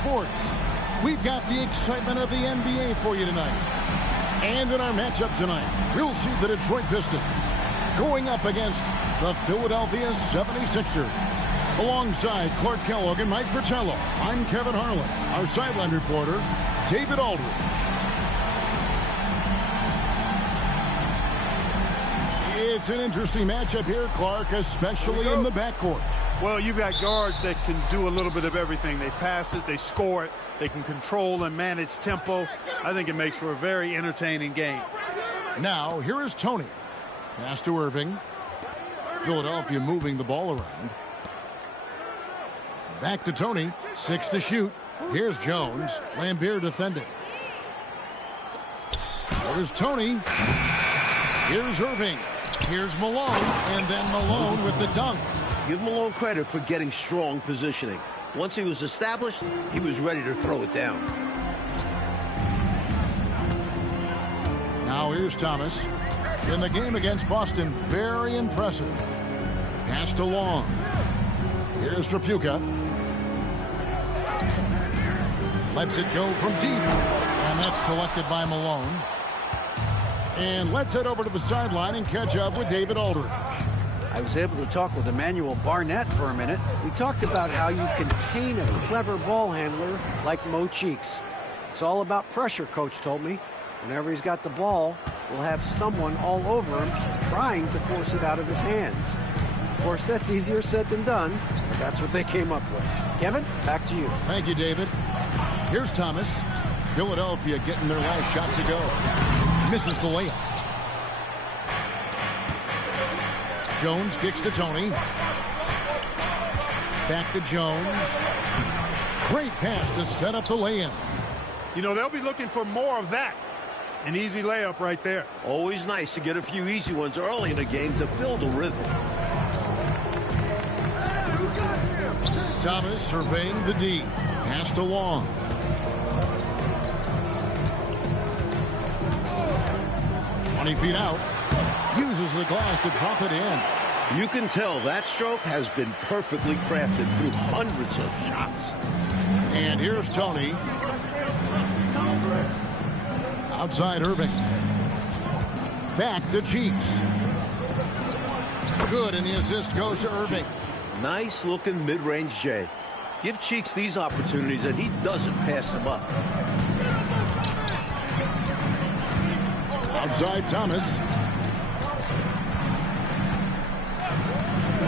sports. We've got the excitement of the NBA for you tonight. And in our matchup tonight, we'll see the Detroit Pistons going up against the Philadelphia 76ers. Alongside Clark Kellogg and Mike Fratello, I'm Kevin Harlan. Our sideline reporter, David Aldridge. It's an interesting matchup here, Clark, especially in the backcourt. Well, you've got guards that can do a little bit of everything. They pass it, they score it, they can control and manage tempo. I think it makes for a very entertaining game. Now, here is Tony. Pass to Irving. Philadelphia moving the ball around. Back to Tony. 6 to shoot. Here's Jones. Lambeer defending. There's Tony. Here's Irving. Here's Malone. And then Malone with the dunk. Give Malone credit for getting strong positioning. Once he was established, he was ready to throw it down. Now here's Thomas. In the game against Boston, very impressive. Pass to Long. Here's Trapuka. Lets it go from deep. And that's collected by Malone. And let's head over to the sideline and catch up with David Aldridge. I was able to talk with Emmanuel Barnett for a minute. We talked about how you contain a clever ball handler like Mo Cheeks. It's all about pressure, Coach told me. Whenever he's got the ball, we'll have someone all over him trying to force it out of his hands. Of course, that's easier said than done, but that's what they came up with. Kevin, back to you. Thank you, David. Here's Thomas. Philadelphia getting their last shot to go. Misses the layup. Jones kicks to Tony. Back to Jones. Great pass to set up the lay-in. You know, they'll be looking for more of that. An easy layup right there. Always nice to get a few easy ones early in the game to build a rhythm. Thomas surveying the D. Pass to Long. Feet out. Uses the glass to drop it in. You can tell that stroke has been perfectly crafted through hundreds of shots. And here's Tony. Outside Irving. Back to Cheeks. Good, and the assist goes to Irving. Nice looking mid-range J. Give Cheeks these opportunities and he doesn't pass them up. Outside Thomas.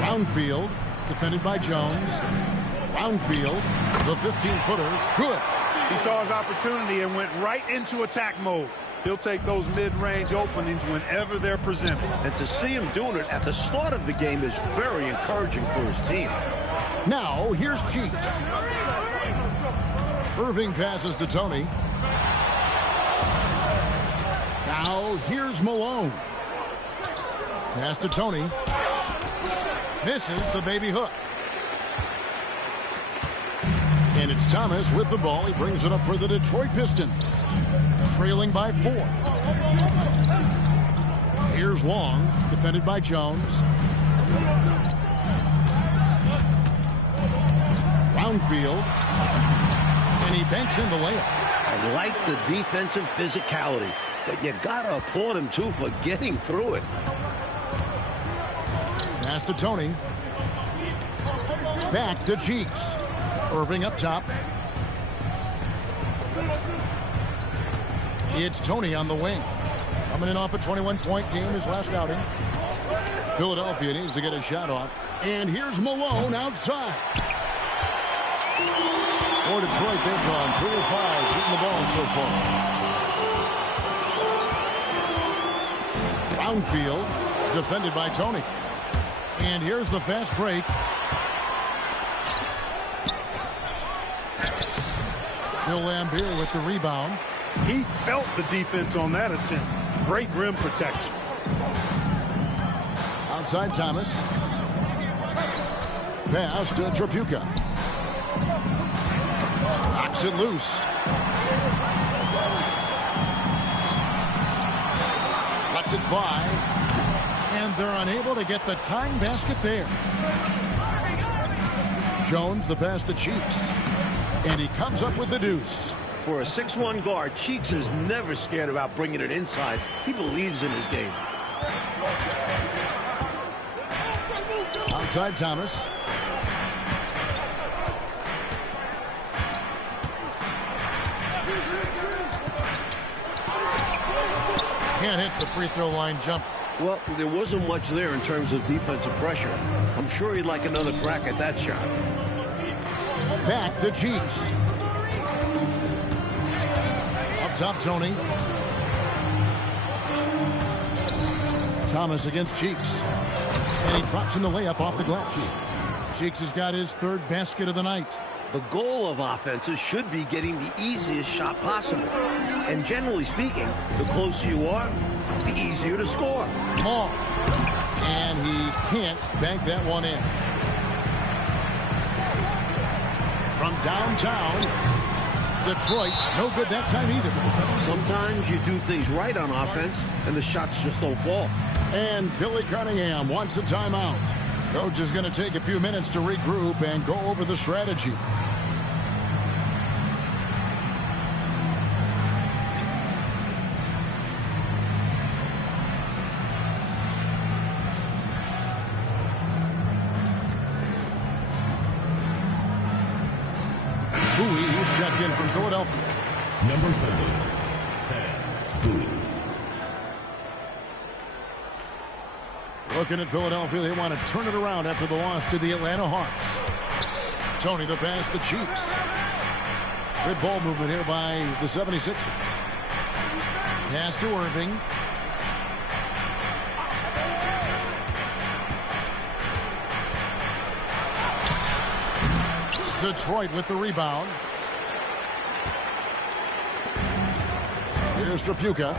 Brownfield, defended by Jones. Brownfield, the 15-footer, good. He saw his opportunity and went right into attack mode. He'll take those mid-range openings whenever they're presented. And to see him doing it at the start of the game is very encouraging for his team. Now, here's Cheeks. Irving passes to Tony. Now, here's Malone. Pass to Tony. Misses the baby hook. And it's Thomas with the ball. He brings it up for the Detroit Pistons. Trailing by 4. Here's Long, defended by Jones. Brownfield. And he banks in the layup. I like the defensive physicality, but you gotta applaud him too for getting through it. Pass to Tony. Back to Cheeks. Irving up top. It's Tony on the wing. Coming in off a 21-point game his last outing. Philadelphia needs to get a shot off. And here's Malone outside. For Detroit, they've gone 3 of 5 shooting the ball so far. Brownfield, defended by Tony. And here's the fast break. Bill Lambeer with the rebound. He felt the defense on that attempt. Great rim protection. Outside Thomas. Pass to Trapuka. Knocks it loose. Lets it fly. And they're unable to get the tying basket there. Jones, the pass to Cheeks. And he comes up with the deuce. For a 6'1 guard, Cheeks is never scared about bringing it inside. He believes in his game. Outside Thomas. Can't hit the free throw line jump. Well, there wasn't much there in terms of defensive pressure. I'm sure he'd like another crack at that shot. Back to Cheeks. Up top, Tony. Thomas against Cheeks. And he drops in the layup off the glass. Cheeks has got his third basket of the night. The goal of offenses should be getting the easiest shot possible. And generally speaking, the closer you are, the easier to score. Long. And he can't bank that one in. From downtown, Detroit, no good that time either. Sometimes you do things right on offense, and the shots just don't fall. And Billy Cunningham wants a timeout. Coach is going to take a few minutes to regroup and go over the strategy. Bowie is checked in from Philadelphia. Number 30, Seth Bowie. Looking at Philadelphia, they want to turn it around after the loss to the Atlanta Hawks. Tony the pass to Cheeks. Good ball movement here by the 76ers. Pass to Irving. Detroit with the rebound. Here's Trapuka.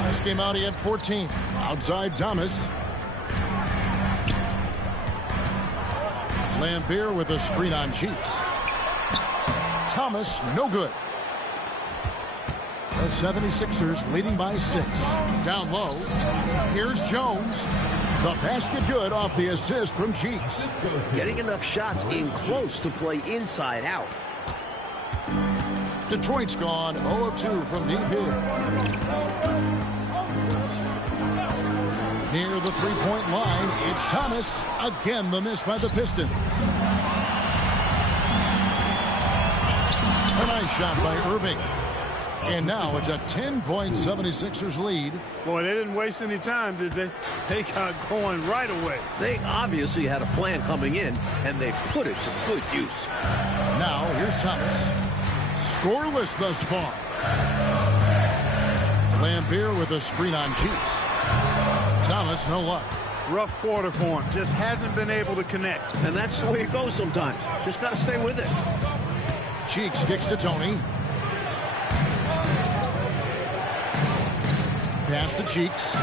Last game out, he had 14. Outside Thomas. Lambeer with a screen on Cheeks. Thomas, no good. The 76ers leading by 6. Down low. Here's Jones. The basket good off the assist from Cheeks. Getting enough shots in close to play inside out. Detroit's gone 0 of 2 from deep here. Near the three-point line, it's Thomas. Again, the miss by the Pistons. A nice shot by Irving. And now it's a 10-point 76ers lead. Boy, they didn't waste any time, did they? They got going right away. They obviously had a plan coming in, and they put it to good use. Now, here's Thomas. Scoreless thus far. Lambeer with a screen on Cheeks. Thomas, no luck. Rough quarter for him. Just hasn't been able to connect. And that's the way it goes sometimes. Just got to stay with it. Cheeks kicks to Tony. Pass to Cheeks.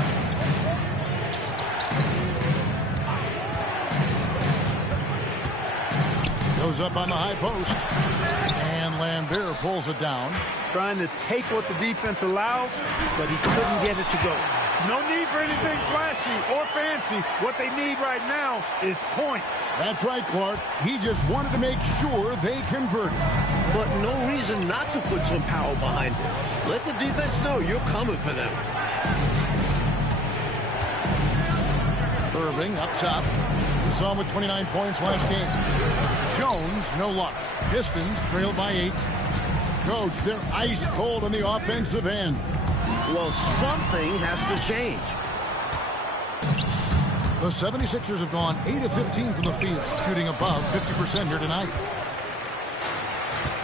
Goes up on the high post. And Lambeer pulls it down. Trying to take what the defense allows, but he couldn't get it to go. No need for anything flashy or fancy. What they need right now is points. That's right, Clark. He just wanted to make sure they converted. But no reason not to put some power behind it. Let the defense know you're coming for them. Irving up top. We saw him with 29 points last game. Jones, no luck. Pistons trailed by 8. Coach, they're ice cold on the offensive end. Well, something has to change. The 76ers have gone 8 of 15 from the field, shooting above 50% here tonight.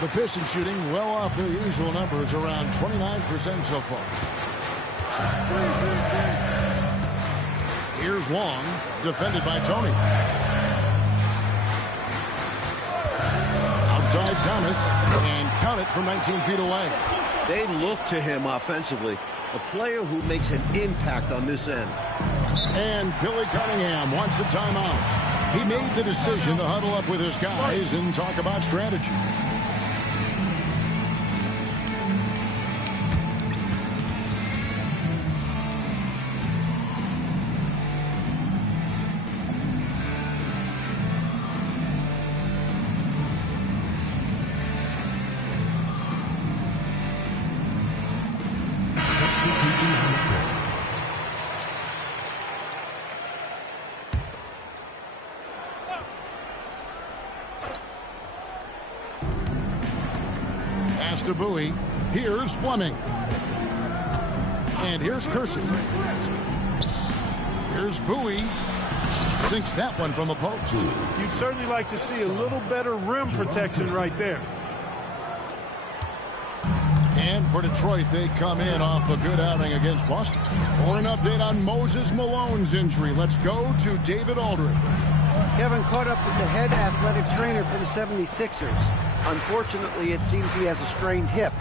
The Pistons shooting well off their usual numbers, around 29% so far. Here's Long, defended by Tony. Outside Thomas, and count it from 19 feet away. They look to him offensively, a player who makes an impact on this end. And Billy Cunningham wants a timeout. He made the decision to huddle up with his guys and talk about strategy. Pass to Bowie. Here's Fleming. And here's Kersey. Here's Bowie. Sinks that one from the post. You'd certainly like to see a little better rim protection right there. And for Detroit, they come in off a good outing against Boston. For an update on Moses Malone's injury, let's go to David Aldridge. Kevin caught up with the head athletic trainer for the 76ers. Unfortunately, it seems he has a strained hip.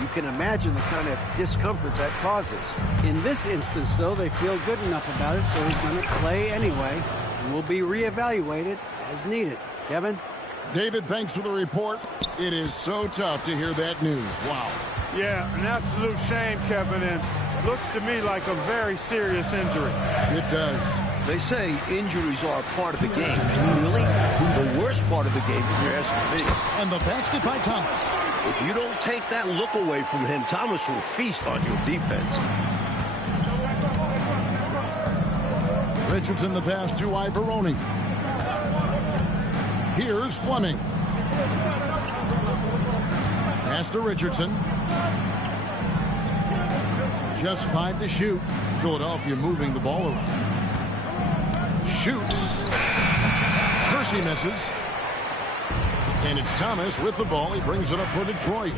You can imagine the kind of discomfort that causes. In this instance, though, they feel good enough about it, so he's going to play anyway and will be reevaluated as needed. Kevin? David, thanks for the report. It is so tough to hear that news. Wow. Yeah, an absolute shame, Kevin, and looks to me like a very serious injury. It does. They say injuries are a part of the game. Really? The worst part of the game, if you're asking me. And the basket by Thomas. If you don't take that look away from him, Thomas will feast on your defense. Richardson the pass to Ivoroni. Here's Fleming. Pass to Richardson. Just 5 to shoot. Philadelphia moving the ball around. Shoots. Kersey misses. And it's Thomas with the ball. He brings it up for Detroit.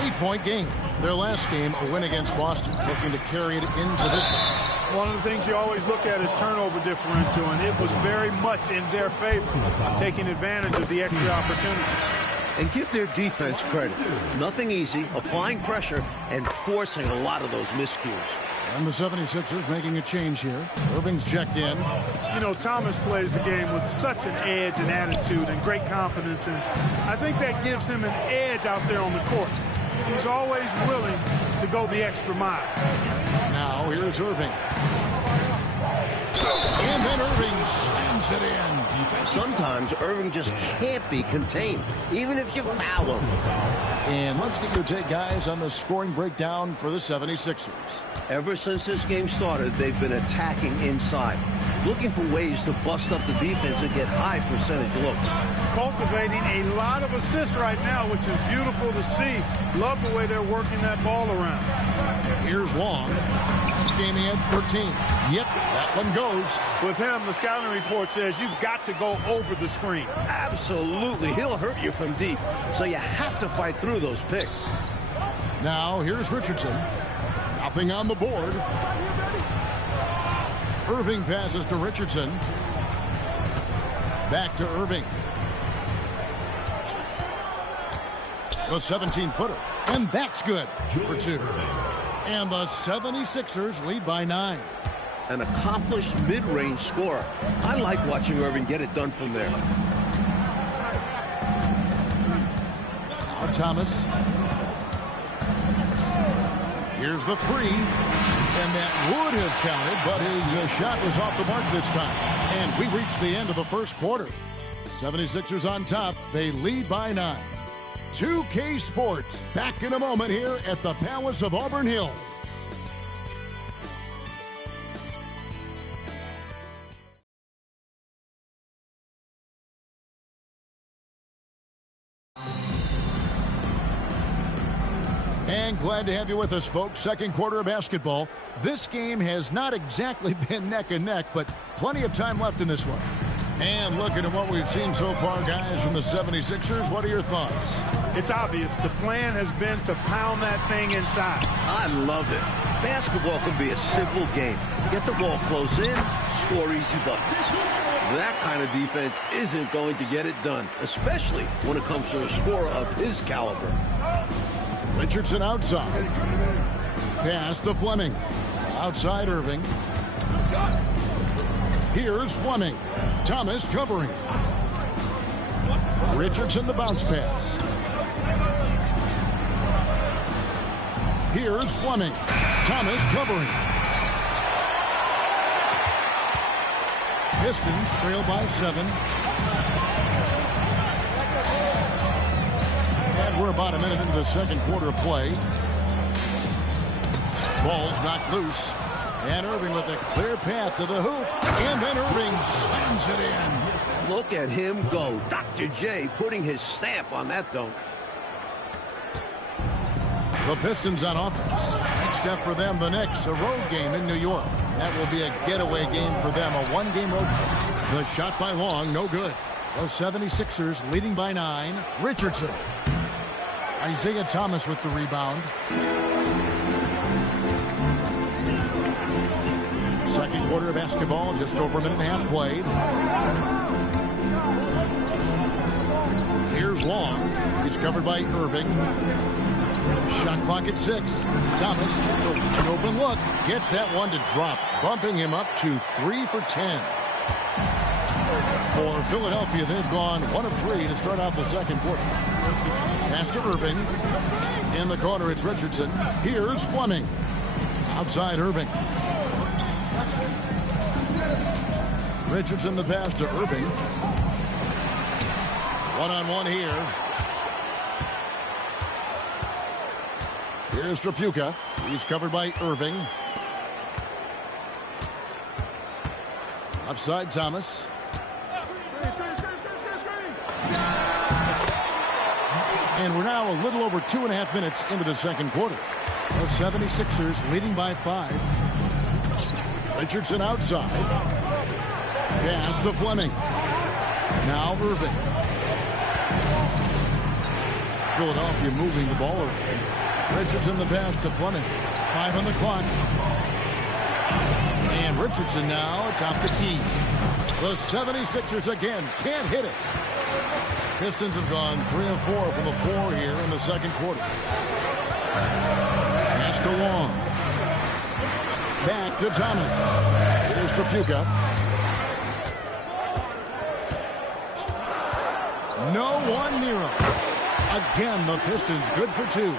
8-point game. Their last game, a win against Boston. Looking to carry it into this one. One of the things you always look at is turnover differential, and it was very much in their favor, taking advantage of the extra opportunity. And give their defense credit. Nothing easy, applying pressure, and forcing a lot of those miscues. And the 76ers making a change here. Irving's checked in. You know, Thomas plays the game with such an edge and attitude and great confidence, and I think that gives him an edge out there on the court. He's always willing to go the extra mile. Now here's Irving. And then Irving slams it in. Sometimes Irving just can't be contained, even if you foul him. And let's get your take, guys, on the scoring breakdown for the 76ers. Ever since this game started, they've been attacking inside, looking for ways to bust up the defense and get high percentage looks. Cultivating a lot of assists right now, which is beautiful to see. Love the way they're working that ball around. Here's Long. Last game he had 13. Yep, that one goes. With him, the scouting report says you've got to go over the screen. Absolutely. He'll hurt you from deep, so you have to fight through those picks. Now here's Richardson. Nothing on the board. Irving passes to Richardson. Back to Irving. The 17-footer. And that's good for 2. And the 76ers lead by 9. An accomplished mid-range scorer. I like watching Irving get it done from there. Now Thomas. Here's the 3. And that would have counted, but his shot was off the mark this time. And we reached the end of the first quarter. 76ers on top. They lead by 9. 2K Sports back in a moment here at the Palace of Auburn Hills. And glad to have you with us, folks. Second quarter of basketball. This game has not exactly been neck and neck, but plenty of time left in this one. And looking at what we've seen so far, guys, from the 76ers, what are your thoughts? It's obvious. The plan has been to pound that thing inside. I love it. Basketball can be a simple game. Get the ball close in, score easy buckets. That kind of defense isn't going to get it done, especially when it comes to a scorer of his caliber. Richardson outside. Pass to Fleming. Outside Irving. Here's Fleming. Thomas covering. Richardson the bounce pass. Here's Fleming. Thomas covering. Pistons trail by 7. And we're about a minute into the second quarter of play. Ball's knocked loose. And Irving with a clear path to the hoop. And then Irving slams it in. Look at him go. Dr. J putting his stamp on that dunk. The Pistons on offense. Next up for them, the Knicks, a road game in New York. That will be a getaway game for them, a one-game road trip. The shot by Long, no good. The 76ers leading by 9. Richardson. Isaiah Thomas with the rebound. Second quarter of basketball, just over a minute and a half played. Here's Long. He's covered by Irving. Shot clock at 6. Thomas gets a wide open look. Gets that one to drop, bumping him up to 3 for 10. For Philadelphia, they've gone 1 of 3 to start out the second quarter. Pass to Irving. In the corner, it's Richardson. Here's Fleming. Outside Irving. Richardson the pass to Irving. One-on-one here. Here's Trapuka. He's covered by Irving. Offside Thomas. And we're now a little over 2.5 minutes into the second quarter. The 76ers leading by 5. Richardson outside. Pass to Fleming. Now Irving. Philadelphia moving the ball around. Richardson the pass to Fleming. 5 on the clock. And Richardson now atop the key. The 76ers again can't hit it. Pistons have gone 3 of 4 from the floor here in the second quarter. Pass to Long. Back to Thomas. Here's Trapuka. No one near him. Again, the Pistons good for 2.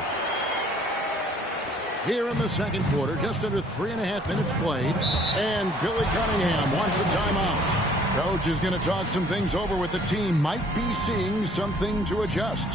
Here in the second quarter, just under 3.5 minutes played. And Billy Cunningham wants a timeout. Coach is going to talk some things over with the team. Might be seeing something to adjust.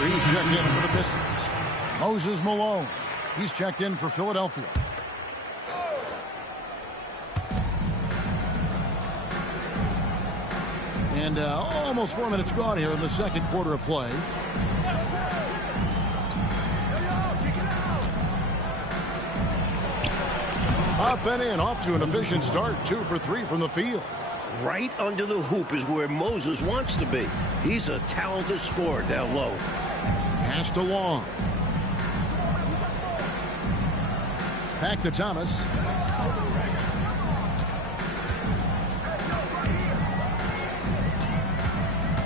He's checked in for the Pistons. Moses Malone. He's checked in for Philadelphia. And almost 4 minutes gone here in the second quarter of play. Up and in, off to an efficient start. 2 for 3 from the field. Right under the hoop is where Moses wants to be. He's a talented scorer down low. Pass to Long. Back to Thomas.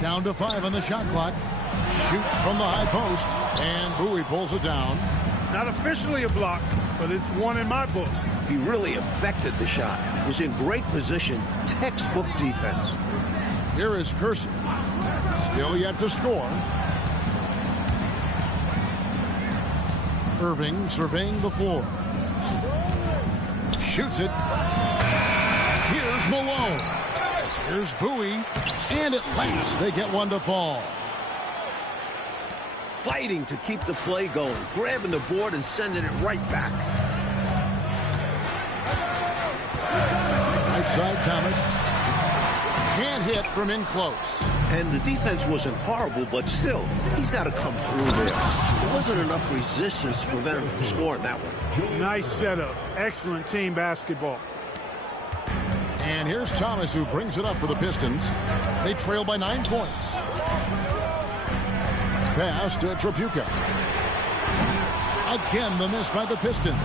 Down to 5 on the shot clock. Shoots from the high post. And Bowie pulls it down. Not officially a block, but it's one in my book. He really affected the shot. Was in great position. Textbook defense. Here is Kersey. Still yet to score. Irving surveying the floor. Shoots it. Here's Malone. Here's Bowie. And at last, they get one to fall. Fighting to keep the play going. Grabbing the board and sending it right back. Right side, Thomas. Can't hit from in close. And the defense wasn't horrible, but still, he's got to come through there. There wasn't enough resistance to prevent him from scoring that one. Nice setup. Excellent team basketball. And here's Thomas, who brings it up for the Pistons. They trail by 9 points. Pass to Tripucka. Again, the miss by the Pistons.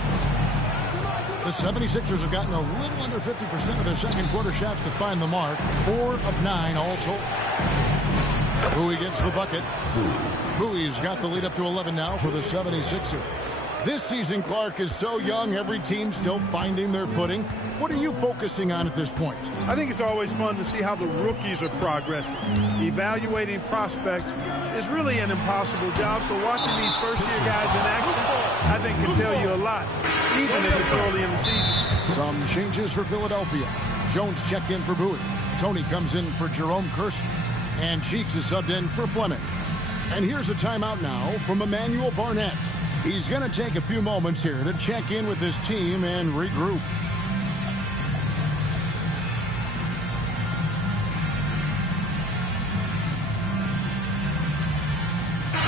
The 76ers have gotten a little under 50% of their second quarter shots to find the mark. 4 of 9 all told. Bowie gets the bucket. Bowie's got the lead up to 11 now for the 76ers. This season, Clark, is so young, every team still finding their footing. What are you focusing on at this point? I think it's always fun to see how the rookies are progressing. Evaluating prospects is really an impossible job, so watching these first-year guys in action, I think, can tell you a lot, even if it's early in the season. Some changes for Philadelphia. Jones checked in for Bowie. Tony comes in for Jerome Kersey. And Cheeks is subbed in for Fleming. And here's a timeout now from Emmanuel Barnett. He's going to take a few moments here to check in with his team and regroup.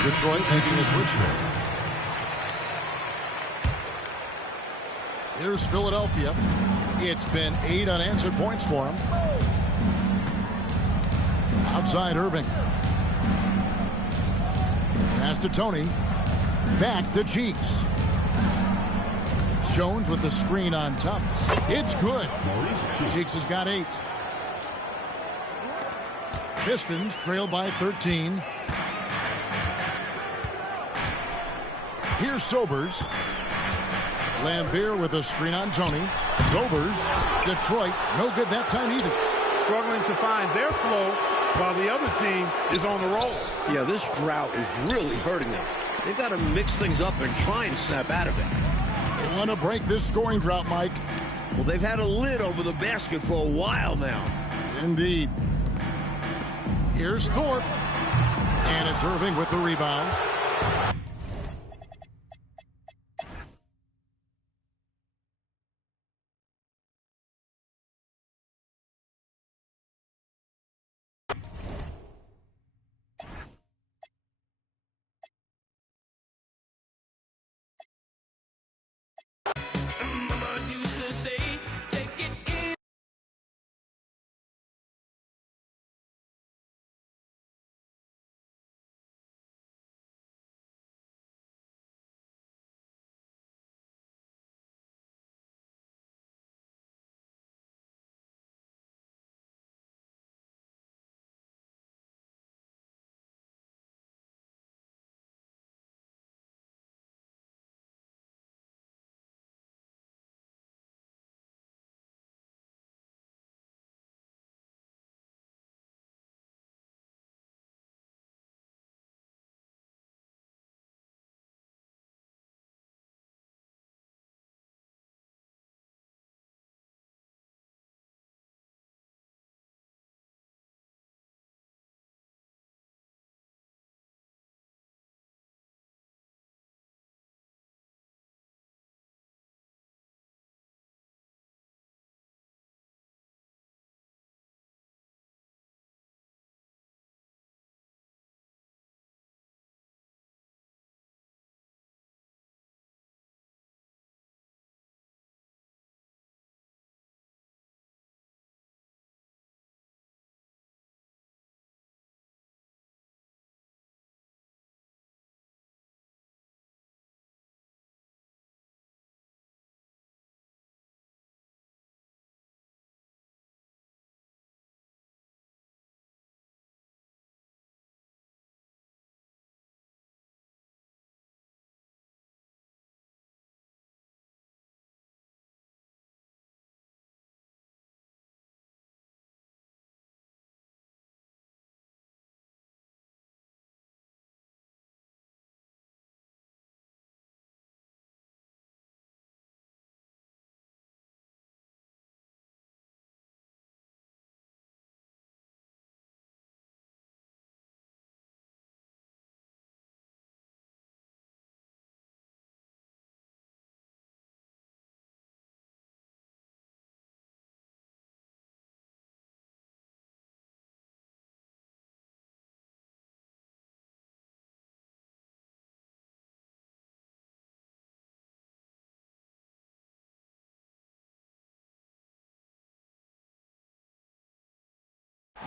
Detroit making a switch here. Here's Philadelphia. It's been 8 unanswered points for him. Outside Irving. Pass to Tony. Back to Cheeks. Jones with the screen on Thomas. It's good. Cheeks has got 8. Pistons trail by 13. Here's Sobers. Lambeer with a screen on Tony. Sobers. Detroit. No good that time either. Struggling to find their flow while the other team is on the roll. Yeah, this drought is really hurting them. They've got to mix things up and try and snap out of it. They want to break this scoring drought, Mike. Well, they've had a lid over the basket for a while now. Indeed. Here's Thorpe. And it's Irving with the rebound.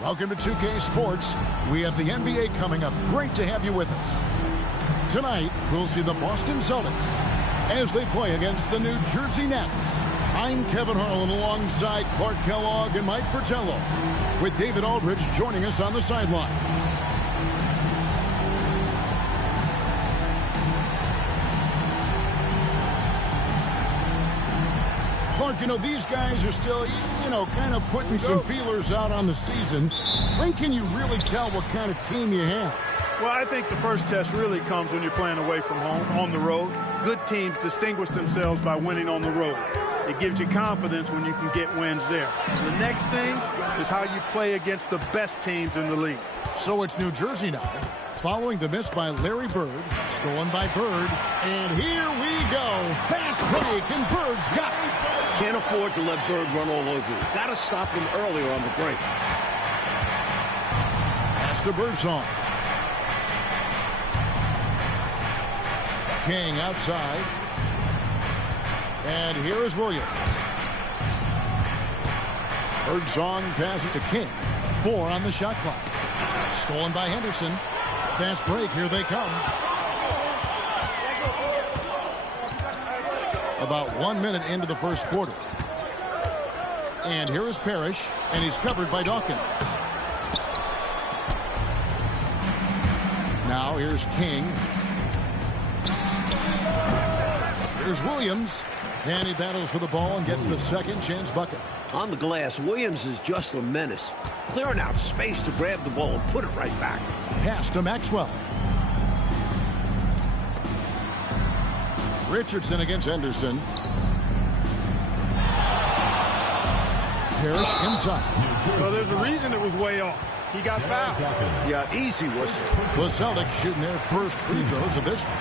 Welcome to 2K Sports. We have the NBA coming up. Great to have you with us. Tonight, we'll see the Boston Celtics as they play against the New Jersey Nets. I'm Kevin Harlan alongside Clark Kellogg and Mike Fratello, with David Aldridge joining us on the sideline. Clark, you know, these guys are still, kind of putting some feelers out on the season. When can you really tell what kind of team you have? Well, I think the first test really comes when you're playing away from home, on the road. Good teams distinguish themselves by winning on the road. It gives you confidence when you can get wins there. The next thing is how you play against the best teams in the league. So it's New Jersey now, following the miss by Larry Bird, stolen by Bird, and here we go. Fast break, and Bird's got it. Can't afford to let Bird run all over you. Got to stop him earlier on the break. Pass to Birdsong. King outside. And here is Williams. Birdsong passes to King. 4 on the shot clock. Stolen by Henderson. Fast break. Here they come. About 1 minute into the first quarter. And here is Parrish. And he's covered by Dawkins. Now here's King. Here's Williams. And he battles for the ball and gets the second chance bucket. On the glass, Williams is just a menace. Clearing out space to grab the ball and put it right back. Pass to Maxwell. Richardson against Henderson. Parrish inside. Well, there's a reason it was way off. He got fouled. Yeah, easy whistle. The Celtics shooting their first free throws of this one.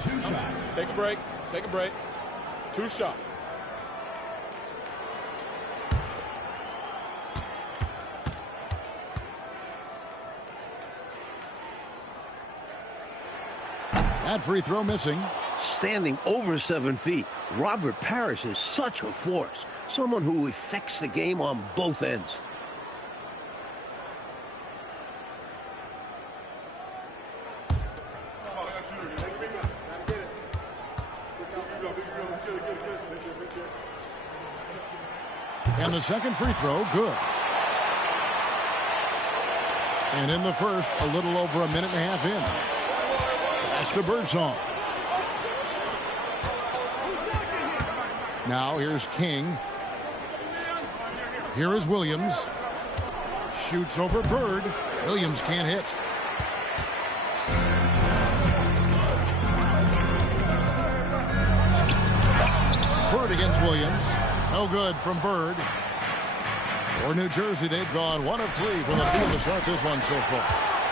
Two shots. Take a break. Take a break. 2 shots. That free throw missing. Standing over 7 feet, Robert Parrish is such a force. Someone who affects the game on both ends. And the second free throw, good. And in the first, a little over a minute and a half in. Pass to Birdsong. Now here's King. Here is Williams. Shoots over Bird. Williams can't hit. Bird against Williams. No good from Bird. For New Jersey, they've gone 1 of 3 from the field to start this one so far.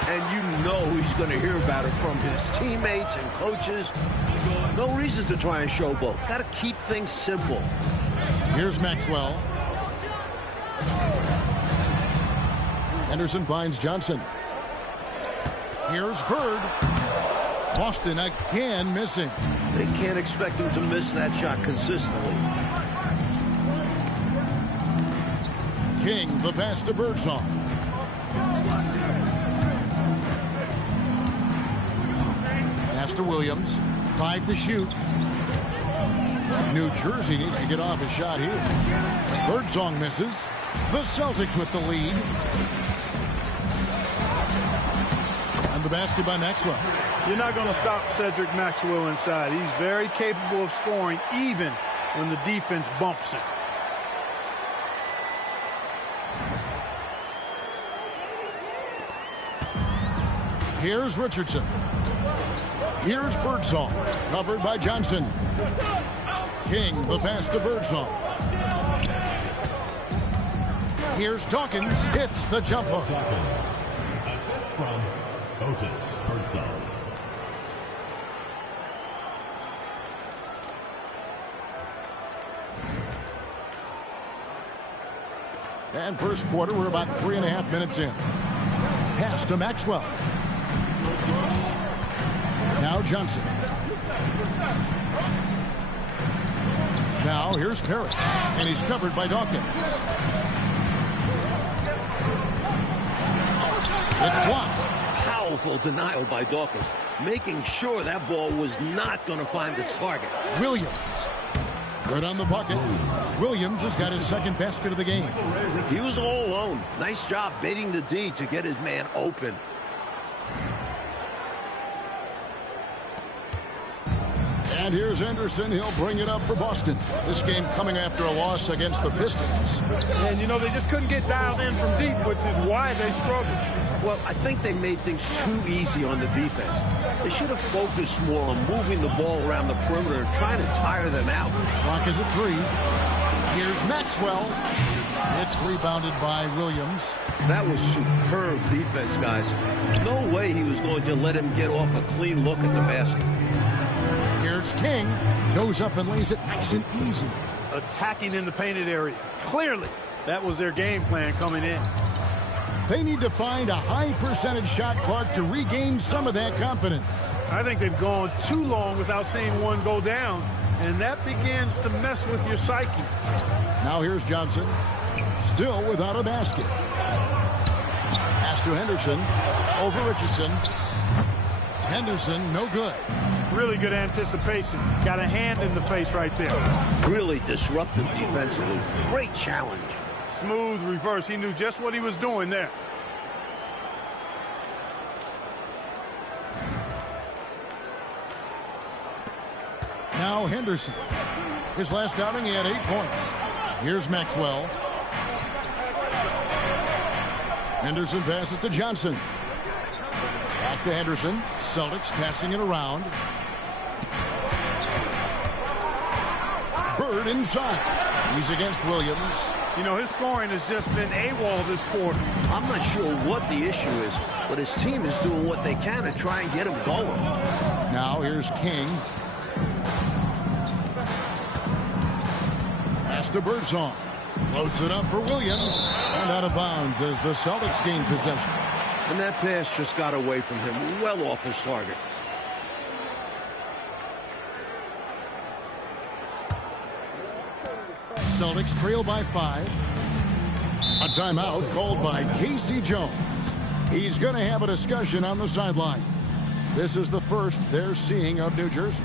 And you know he's going to hear about it from his teammates and coaches. No reason to try and showboat. Got to keep things simple. Here's Maxwell. Henderson finds Johnson. Here's Bird. Boston again missing. They can't expect him to miss that shot consistently. King, the pass to Birdsong. Pass to Williams. 5 to shoot. New Jersey needs to get off a shot here. Birdsong misses. The Celtics with the lead. And the basket by Maxwell. You're not going to stop Cedric Maxwell inside. He's very capable of scoring even when the defense bumps him. Here's Richardson. Here's Birdsong. Covered by Johnson. King, the pass to Birdsong. Here's Dawkins. Hits the jumper. Assist from Otis Birdsong. And first quarter, we're about 3.5 minutes in. Pass to Maxwell. Now Johnson. Now here's Parrish, and he's covered by Dawkins. It's blocked. Powerful denial by Dawkins, making sure that ball was not going to find the target. Williams. Good on the bucket. Williams has got his second basket of the game. He was all alone. Nice job baiting the D to get his man open. And here's Anderson. He'll bring it up for Boston. This game coming after a loss against the Pistons. And, you know, they just couldn't get dialed in from deep, which is why they struggled. Well, I think they made things too easy on the defense. They should have focused more on moving the ball around the perimeter and trying to tire them out. Clock is at 3. Here's Maxwell. It's rebounded by Williams. That was superb defense, guys. No way he was going to let him get off a clean look at the basket. Here's King. Goes up and lays it nice and easy. Attacking in the painted area. Clearly, that was their game plan coming in. They need to find a high percentage shot, Clark, to regain some of that confidence. I think they've gone too long without seeing one go down, and that begins to mess with your psyche. Now here's Johnson. Still without a basket. Pass to Henderson. Over Richardson. Henderson, no good. Really good anticipation. Got a hand in the face right there. Really disruptive defensively. Great challenge. Smooth reverse. He knew just what he was doing there. Now Henderson. His last outing, he had 8 points. Here's Maxwell. Henderson passes to Johnson. Back to Henderson. Celtics passing it around. Bird inside. He's against Williams. You know, his scoring has just been AWOL this quarter. I'm not sure what the issue is, but his team is doing what they can to try and get him going. Now here's King. Pass to Birdsong. Floats it up for Williams. And out of bounds as the Celtics gain possession. And that pass just got away from him, well off his target. Celtics trail by 5. A timeout called by Casey Jones. He's going to have a discussion on the sideline. This is the first they're seeing of New Jersey.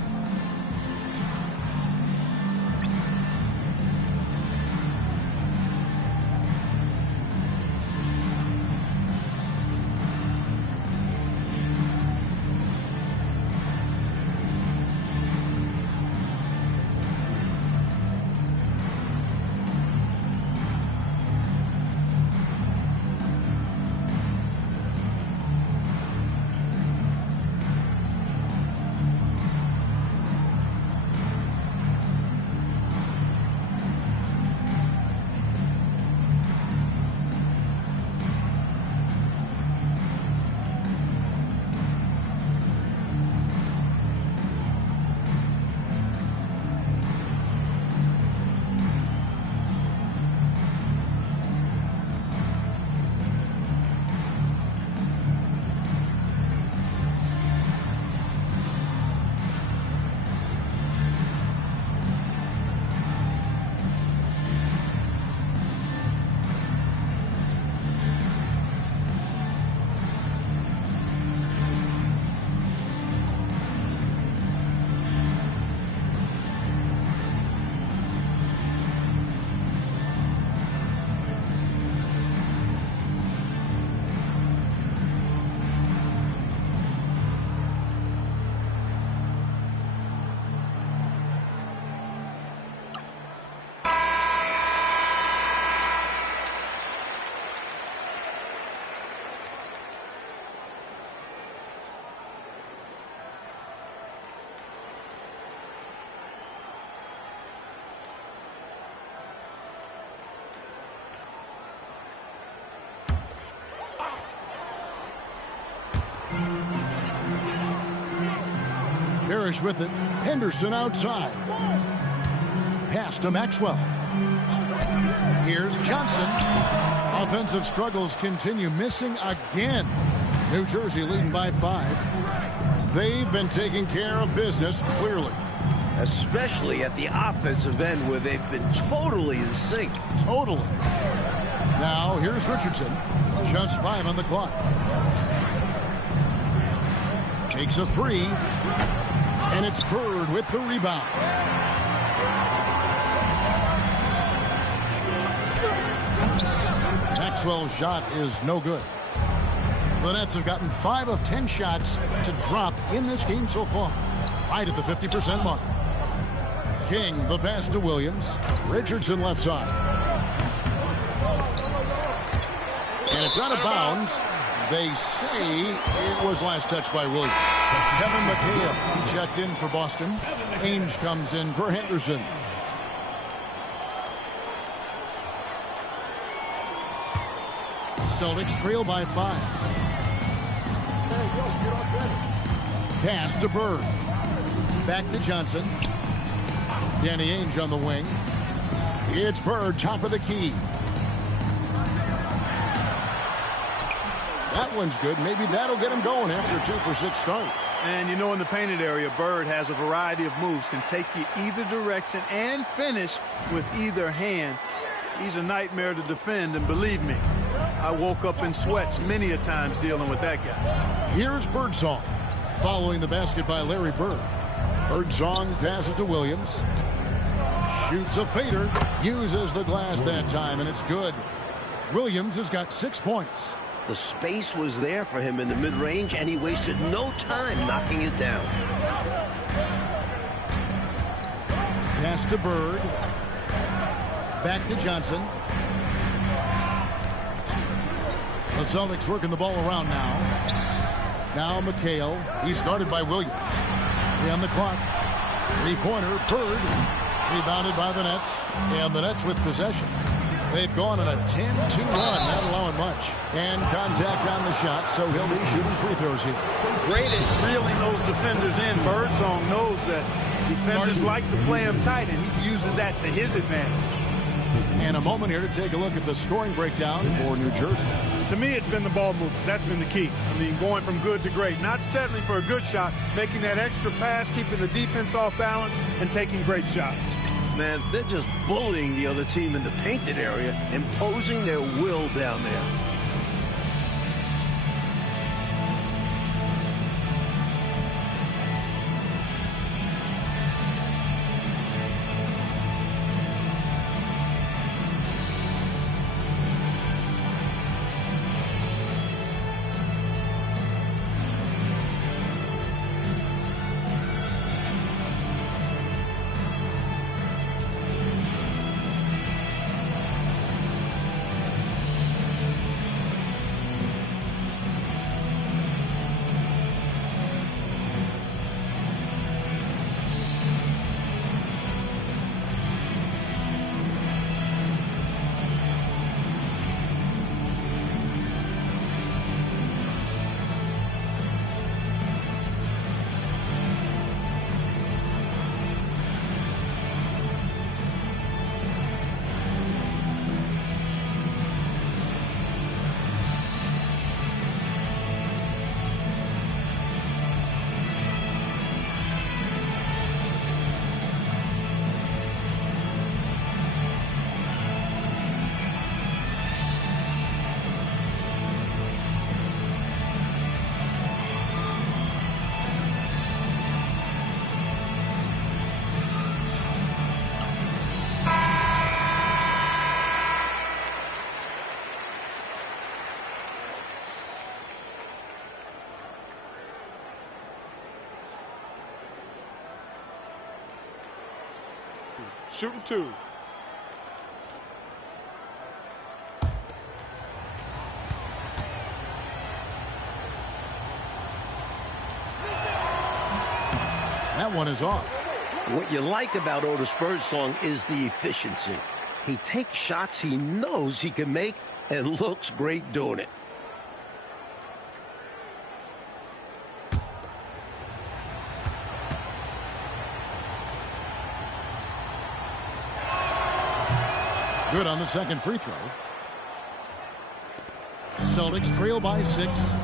Parrish with it. Henderson outside. Pass to Maxwell. Here's Johnson. Offensive struggles continue, missing again. New Jersey leading by 5. They've been taking care of business, clearly. especially at the offensive end where they've been totally in sync. Totally. Now, here's Richardson. Just 5 on the clock. Takes a 3. And it's Bird with the rebound. Maxwell's shot is no good. The Nets have gotten 5 of 10 shots to drop in this game so far. Right at the 50% mark. King, the pass to Williams. Richardson left side. And it's out of bounds. They say it was last touched by Williams. Kevin McHale checked in for Boston. Ainge comes in for Henderson. Celtics trail by 5. Pass to Bird. Back to Johnson. Danny Ainge on the wing. It's Bird, top of the key. That one's good. Maybe that'll get him going after a 2-for-6 start. And you know, in the painted area, Bird has a variety of moves, can take you either direction and finish with either hand. He's a nightmare to defend, and believe me, I woke up in sweats many a times dealing with that guy. Here's Birdsong, following the basket by Larry Bird. Birdsong passes to Williams. Shoots a fader, uses the glass that time, and it's good. Williams has got 6 points. The space was there for him in the mid-range, and he wasted no time knocking it down. Pass to Bird. Back to Johnson. The Celtics working the ball around now. Now McHale. He's guarded by Williams. 3 on the clock. 3-pointer. Bird. Rebounded by the Nets. And the Nets with possession. They've gone on a 10-2 run, not allowing much. And contact on the shot, so he'll be shooting free throws here. Great at reeling those defenders in. Birdsong knows that defenders like to play him tight, and he uses that to his advantage. And a moment here to take a look at the scoring breakdown for New Jersey. To me, it's been the ball movement. That's been the key. I mean, going from good to great. Not settling for a good shot, making that extra pass, keeping the defense off balance, and taking great shots. Man, they're just bullying the other team in the painted area, imposing their will down there. Shooting 2. That one is off. What you like about Otis Birdsong is the efficiency. He takes shots he knows he can make and looks great doing it. Good on the second free throw. Celtics trail by 6.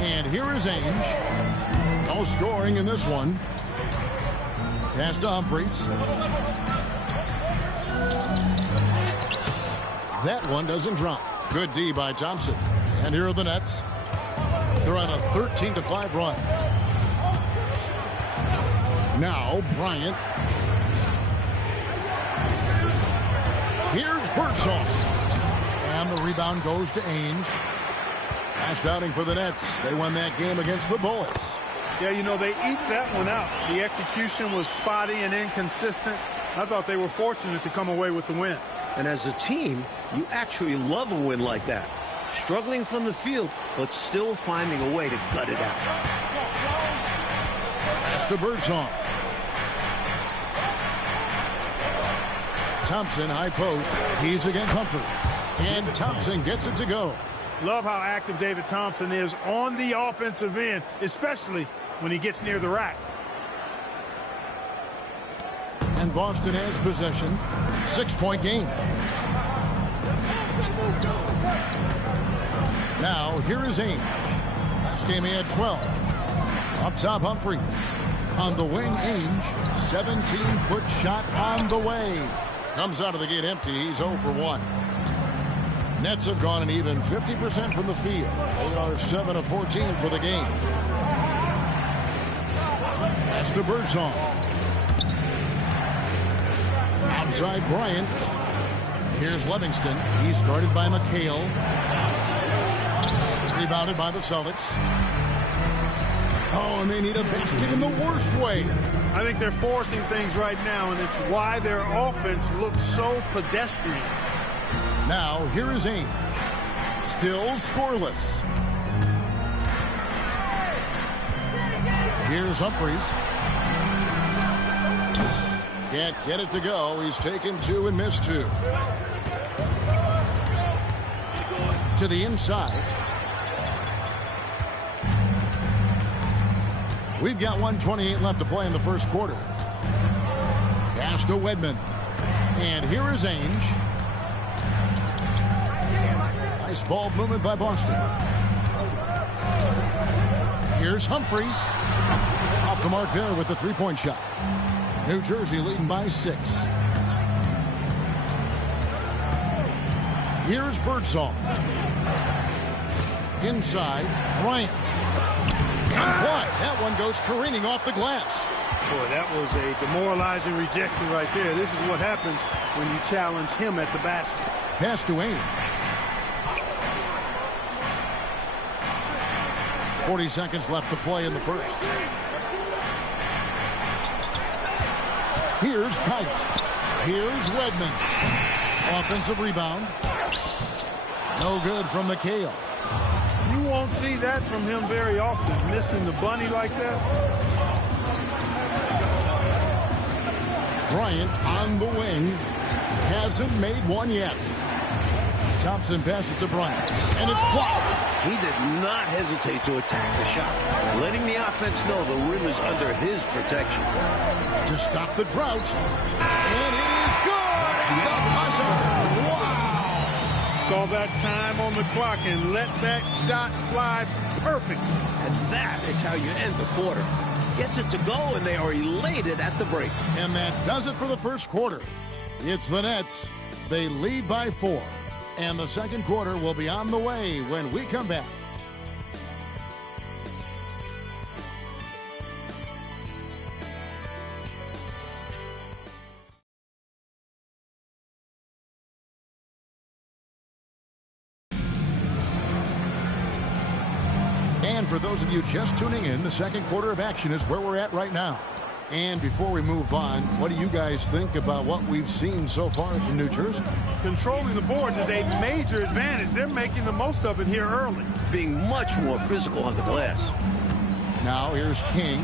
And here is Ainge. No scoring in this one. Pass to Humphries. That one doesn't drop. Good D by Thompson. And here are the Nets. They're on a 13-5 run. Now Bryant. Here's Birdsong. And the rebound goes to Ainge. Last outing for the Nets. They won that game against the Bullets. Yeah, you know, they eked that one out. The execution was spotty and inconsistent. I thought they were fortunate to come away with the win. And as a team, you actually love a win like that. Struggling from the field, but still finding a way to gut it out. That's the Birdsong. Thompson, high post. He's against Humphries. And Thompson gets it to go. Love how active David Thompson is on the offensive end, especially when he gets near the rack. And Boston has possession. 6-point game. Now, here is Ainge. Last game he had 12. Up top, Humphries. On the wing, Ainge. 17-foot shot on the way. Comes out of the gate empty. He's 0 for 1. Nets have gone an even 50% from the field. They are 7 of 14 for the game. Pass to Birdsong. Outside Bryant. Here's Livingston. He's guarded by McHale. Rebounded by the Celtics. Oh, and they need a basket in the worst way. I think they're forcing things right now, and it's why their offense looks so pedestrian. Now, here is Ainge. Still scoreless. Here's Humphries. Can't get it to go. He's taken 2 and missed 2. To the inside. We've got 1:28 left to play in the first quarter. Pass to Wedman. And here is Ainge. Nice ball movement by Boston. Here's Humphries. Off the mark there with the three-point shot. New Jersey leading by 6. Here's Birdsong. Inside, Bryant. And what? That one goes careening off the glass. Boy, that was a demoralizing rejection right there. This is what happens when you challenge him at the basket. Pass to Ainge. 40 seconds left to play in the first. Here's Kite. Here's Wedman. Offensive rebound. No good from McHale. You won't see that from him very often, missing the bunny like that. Bryant on the wing. Hasn't made one yet. Thompson passes to Bryant. And it's blocked. He did not hesitate to attack the shot, letting the offense know the rim is under his protection. To stop the drought. And it is good! The buzzer! Wow! Saw that time on the clock and let that shot fly perfect. And that is how you end the quarter. Gets it to go, and they are elated at the break. And that does it for the first quarter. It's the Nets. They lead by 4. And the second quarter will be on the way when we come back. And for those of you just tuning in, the second quarter of action is where we're at right now. And before we move on, what do you guys think about what we've seen so far from New Jersey? Controlling the boards is a major advantage. They're making the most of it here early. Being much more physical on the glass. Now here's King.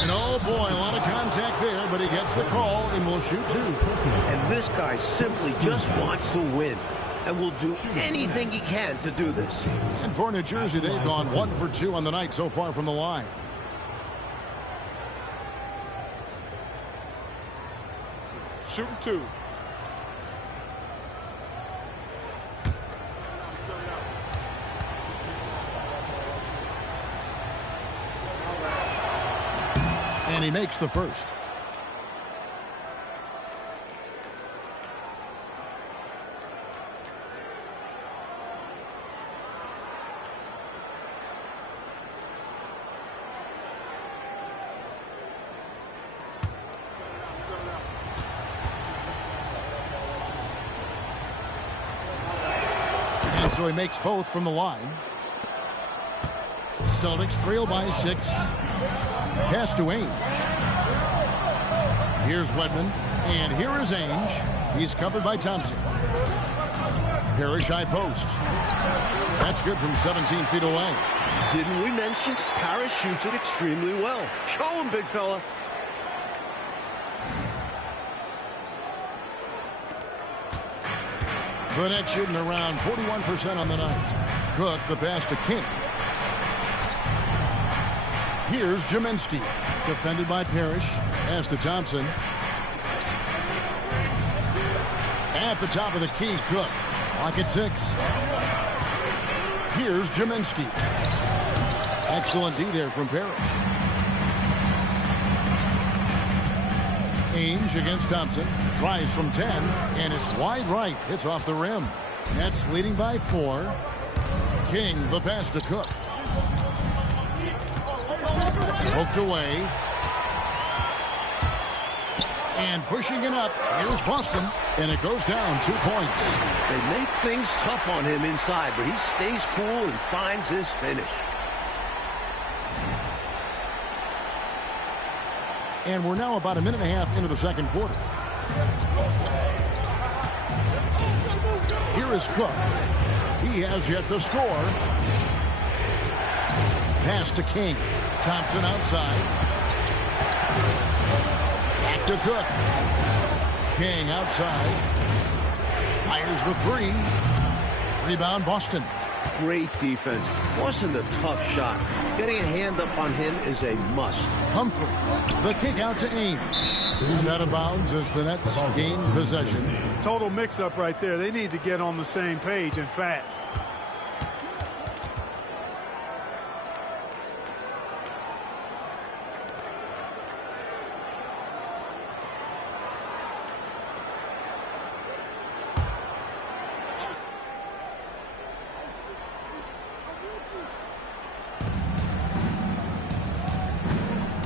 And oh boy, a lot of contact there, but he gets the call and will shoot 2. And this guy simply just wants to win and will do anything he can to do this. And for New Jersey, they've gone 1 for 2 on the night so far from the line. Shooting 2. And he makes the first. And so he makes both from the line. Celtics trail by 6. Pass to Ainge. Here's Wedman. And here is Ainge. He's covered by Thompson. Parrish high post. That's good from 17 feet away. Didn't we mention Parrish shoots it extremely well? Show him, big fella. The net shooting around 41% on the night. Cook, the pass to King. Here's Jaminski. Defended by Parrish. Pass to Thompson. At the top of the key, Cook. Clock at 6. Here's Jaminski. Excellent D there from Parrish. Ainge against Thompson. Tries from 10, and it's wide right. Hits off the rim. Nets leading by 4. King, the pass to Cook. Poked away. And pushing it up. Here's Boston, and it goes down 2 points. They make things tough on him inside, but he stays cool and finds his finish. And we're now about a minute and a half into the second quarter. Here is Cook. He has yet to score. Pass to King. Thompson outside. Back to Cook. King outside. Fires the 3. Rebound Boston. Great defense. Forcing a tough shot. Getting a hand up on him is a must. Humphries. The kick out to Ainge. And out of bounds as the Nets gain possession. Total mix-up right there. They need to get on the same page and fast.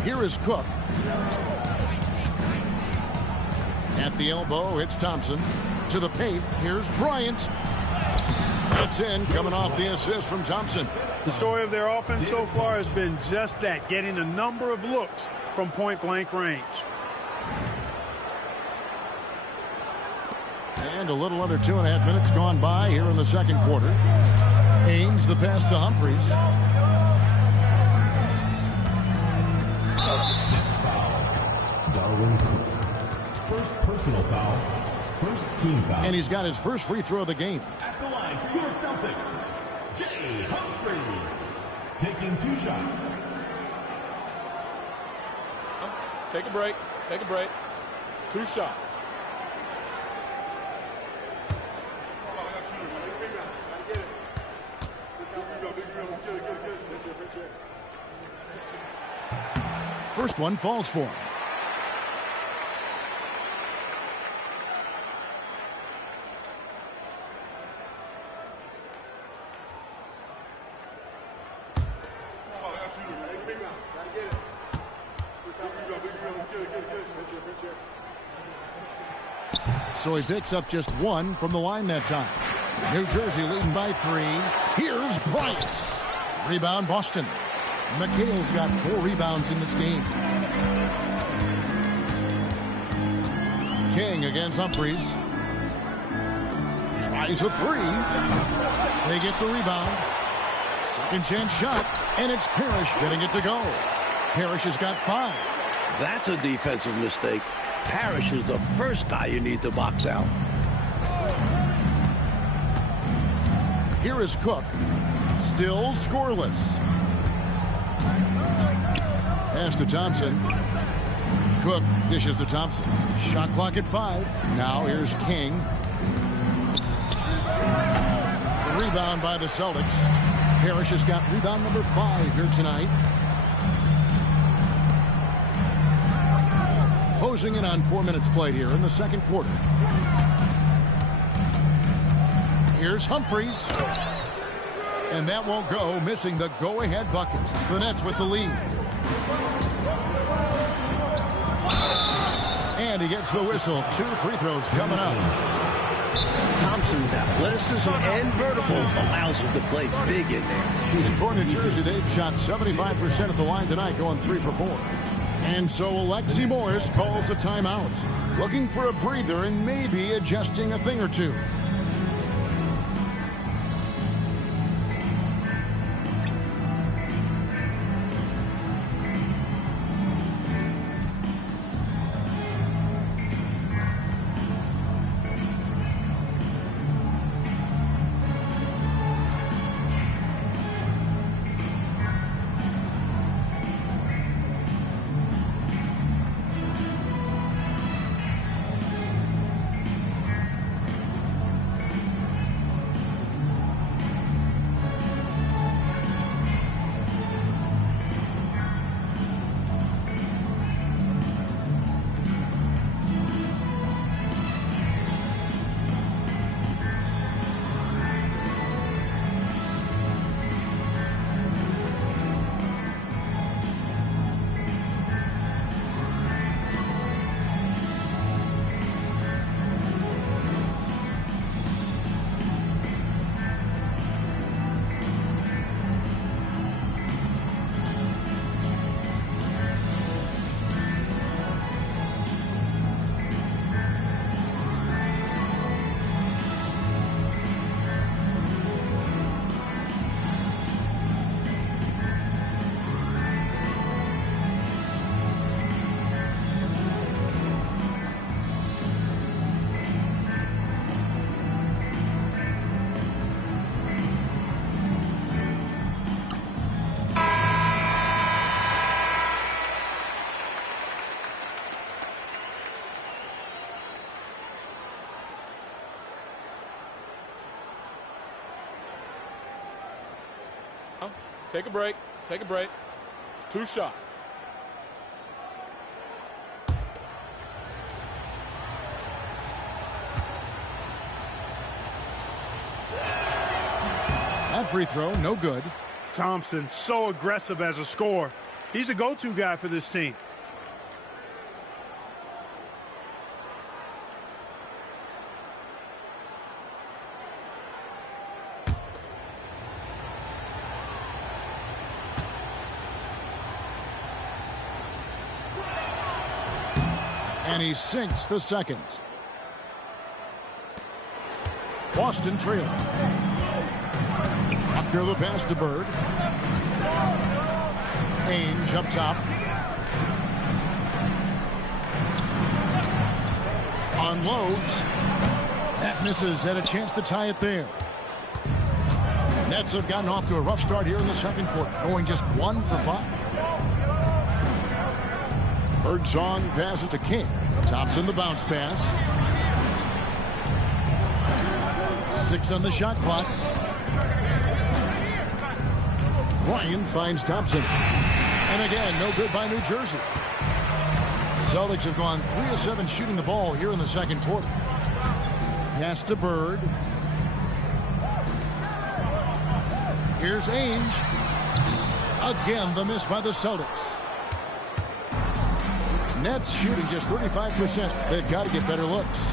Here is Cook. At the elbow, it's Thompson. To the paint, here's Bryant. It's in, coming off the assist from Thompson. The story of their offense so far has been just that, getting a number of looks from point-blank range. And a little under 2.5 minutes gone by here in the second quarter. Ainge, the pass to Humphries. That's foul. Darwin Cook. First personal foul. First team foul. And he's got his first free throw of the game. At the line for your Celtics, Jay Humphries. Taking 2 shots. Take a break. Take a break. 2 shots. First one falls for him. So he picks up just 1 from the line that time. New Jersey leading by 3. Here's Bryant. Rebound Boston. McHale's got 4 rebounds in this game. King against Humphries. Tries a 3. They get the rebound. Second chance shot, and it's Parrish getting it to go. Parrish has got 5. That's a defensive mistake. Parrish is the first guy you need to box out. Here is Cook. Still scoreless. Pass to Thompson. Cook dishes to Thompson. Shot clock at 5. Now here's King. The rebound by the Celtics. Parrish has got rebound number 5 here tonight. Closing in on 4 minutes played here in the second quarter. Here's Humphries. And that won't go, missing the go-ahead bucket. The Nets with the lead. And he gets the whistle. 2 free throws coming up. Thompson's athleticism and vertical allows him to play big in there. And for New Jersey, they've shot 75% at the line tonight, going 3 for 4. And so Alexi Morris calls a timeout, looking for a breather and maybe adjusting a thing or two. Take a break. Take a break. 2 shots. That free throw, no good. Thompson, so aggressive as a scorer. He's a go-to guy for this team. And he sinks the second. Boston trailing. Up there the pass to Bird. Ainge up top. Unloads. That misses. Had a chance to tie it there. Nets have gotten off to a rough start here in the second quarter, going just 1 for 5. Birdsong passes to King. Thompson the bounce pass. 6 on the shot clock. Ryan finds Thompson. And again, no good by New Jersey. The Celtics have gone 3 of 7 shooting the ball here in the second quarter. Pass to Bird. Here's Ainge. Again, the miss by the Celtics. Nets shooting just 35%. They've got to get better looks.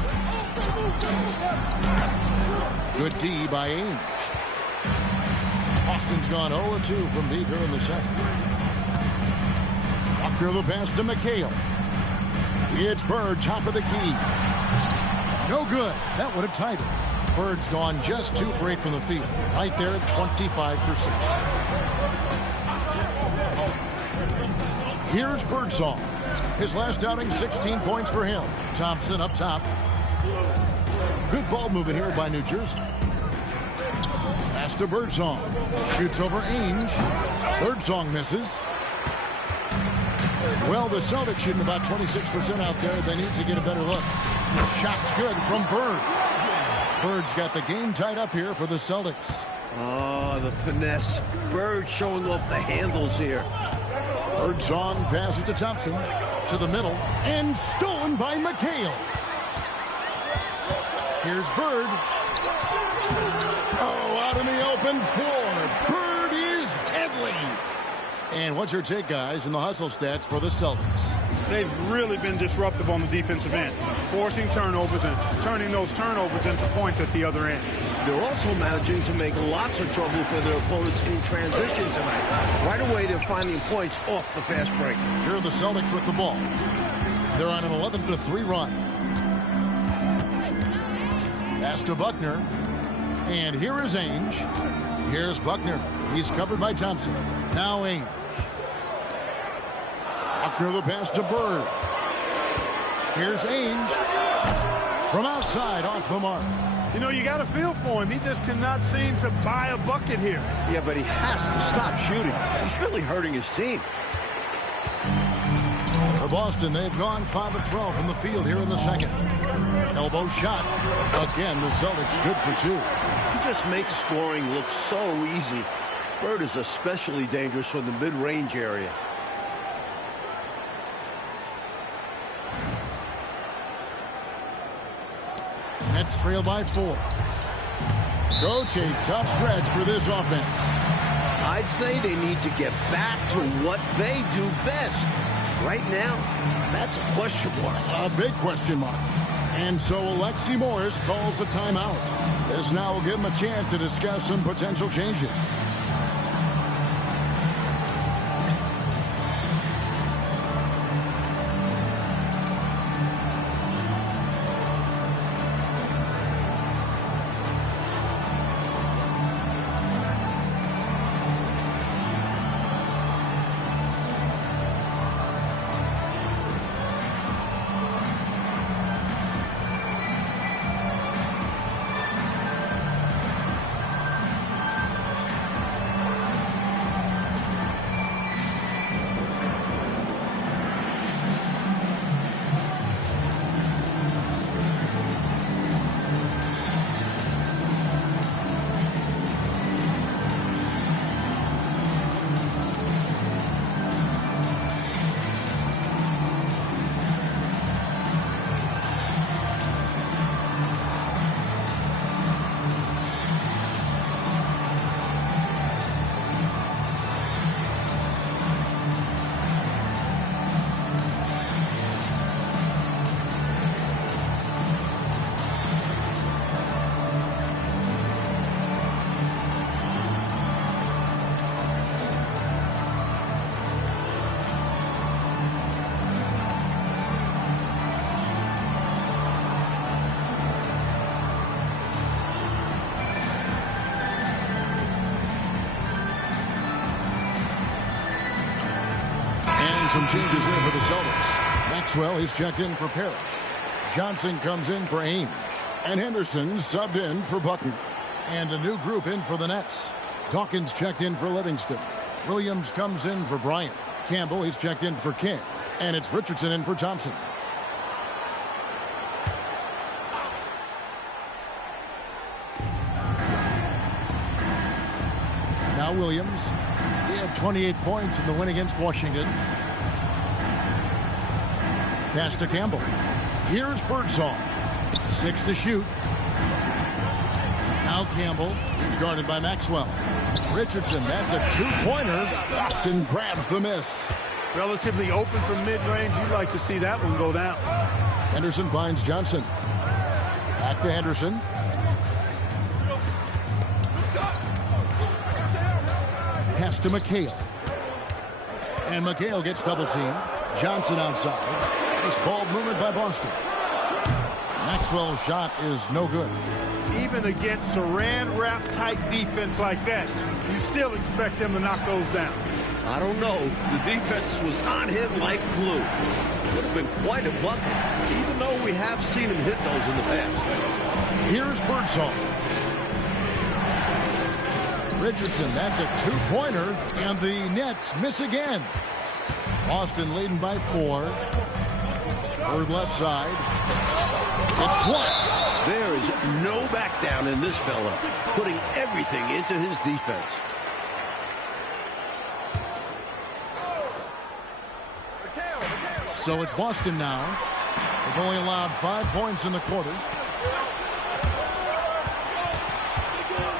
Good D by Ainge. Boston's gone 0-2 from deep here in the second. Walker the pass to McHale. It's Bird, top of the key. No good. That would have tied it. Bird's gone just 2 for 8 from the field. Right there at 25%. Here's Birdsong. His last outing, 16 points for him. Thompson up top. Good ball movement here by New Jersey. Pass to Birdsong. Shoots over Ainge. Birdsong misses. Well, the Celtics shooting about 26% out there. They need to get a better look. Shot's good from Bird. Bird's got the game tied up here for the Celtics. Oh, the finesse. Bird showing off the handles here. Birdsong passes to Thompson. To the middle. And stolen by McHale. Here's Bird. Oh, out in the open floor. Bird is deadly. And what's your take, guys, in the hustle stats for the Celtics? They've really been disruptive on the defensive end, forcing turnovers and turning those turnovers into points at the other end. They're also managing to make lots of trouble for their opponents in transition tonight. Right away, they're finding points off the fast break. Here are the Celtics with the ball. They're on an 11-3 run. Pass to Buckner. And here is Ainge. Here's Buckner. He's covered by Thompson. Now Ainge. Buckner the pass to Bird. Here's Ainge. From outside, off the mark. You know, you got a feel for him. He just cannot seem to buy a bucket here. Yeah, but he has to stop shooting. He's really hurting his team. For Boston, they've gone 5 of 12 from the field here in the second. Elbow shot. Again, the Celtics good for 2. He just makes scoring look so easy. Bird is especially dangerous from the mid-range area. Nets trail by 4. Coach, a tough stretch for this offense. I'd say they need to get back to what they do best. Right now, that's a question mark. A big question mark. And so Alexi Morris calls a timeout. This now will give him a chance to discuss some potential changes. Some changes here for the Celtics. Maxwell, he's checked in for Parrish. Johnson comes in for Ainge. And Henderson subbed in for Buckner. And a new group in for the Nets. Dawkins checked in for Livingston. Williams comes in for Bryant. Campbell, he's checked in for King. And it's Richardson in for Thompson. Now Williams. He had 28 points in the win against Washington. Pass to Campbell. Here's Birdsong. 6 to shoot. Now Campbell. He's guarded by Maxwell. Richardson, that's a 2-pointer. Boston grabs the miss. Relatively open from mid-range. You'd like to see that one go down. Henderson finds Johnson. Back to Henderson. Pass to McHale. And McHale gets double-teamed. Johnson outside. Nice ball movement by Boston. Maxwell's shot is no good. Even against Saran wrap type defense like that, you still expect him to knock those down. I don't know. The defense was on him like glue. Would have been quite a bucket, even though we have seen him hit those in the past. Here's Birdsong. Richardson, that's a 2-pointer, and the Nets miss again. Boston leading by 4. Bird left side. It's blocked. There is no back down in this fella, putting everything into his defense. So it's Boston now. They've only allowed 5 points in the quarter.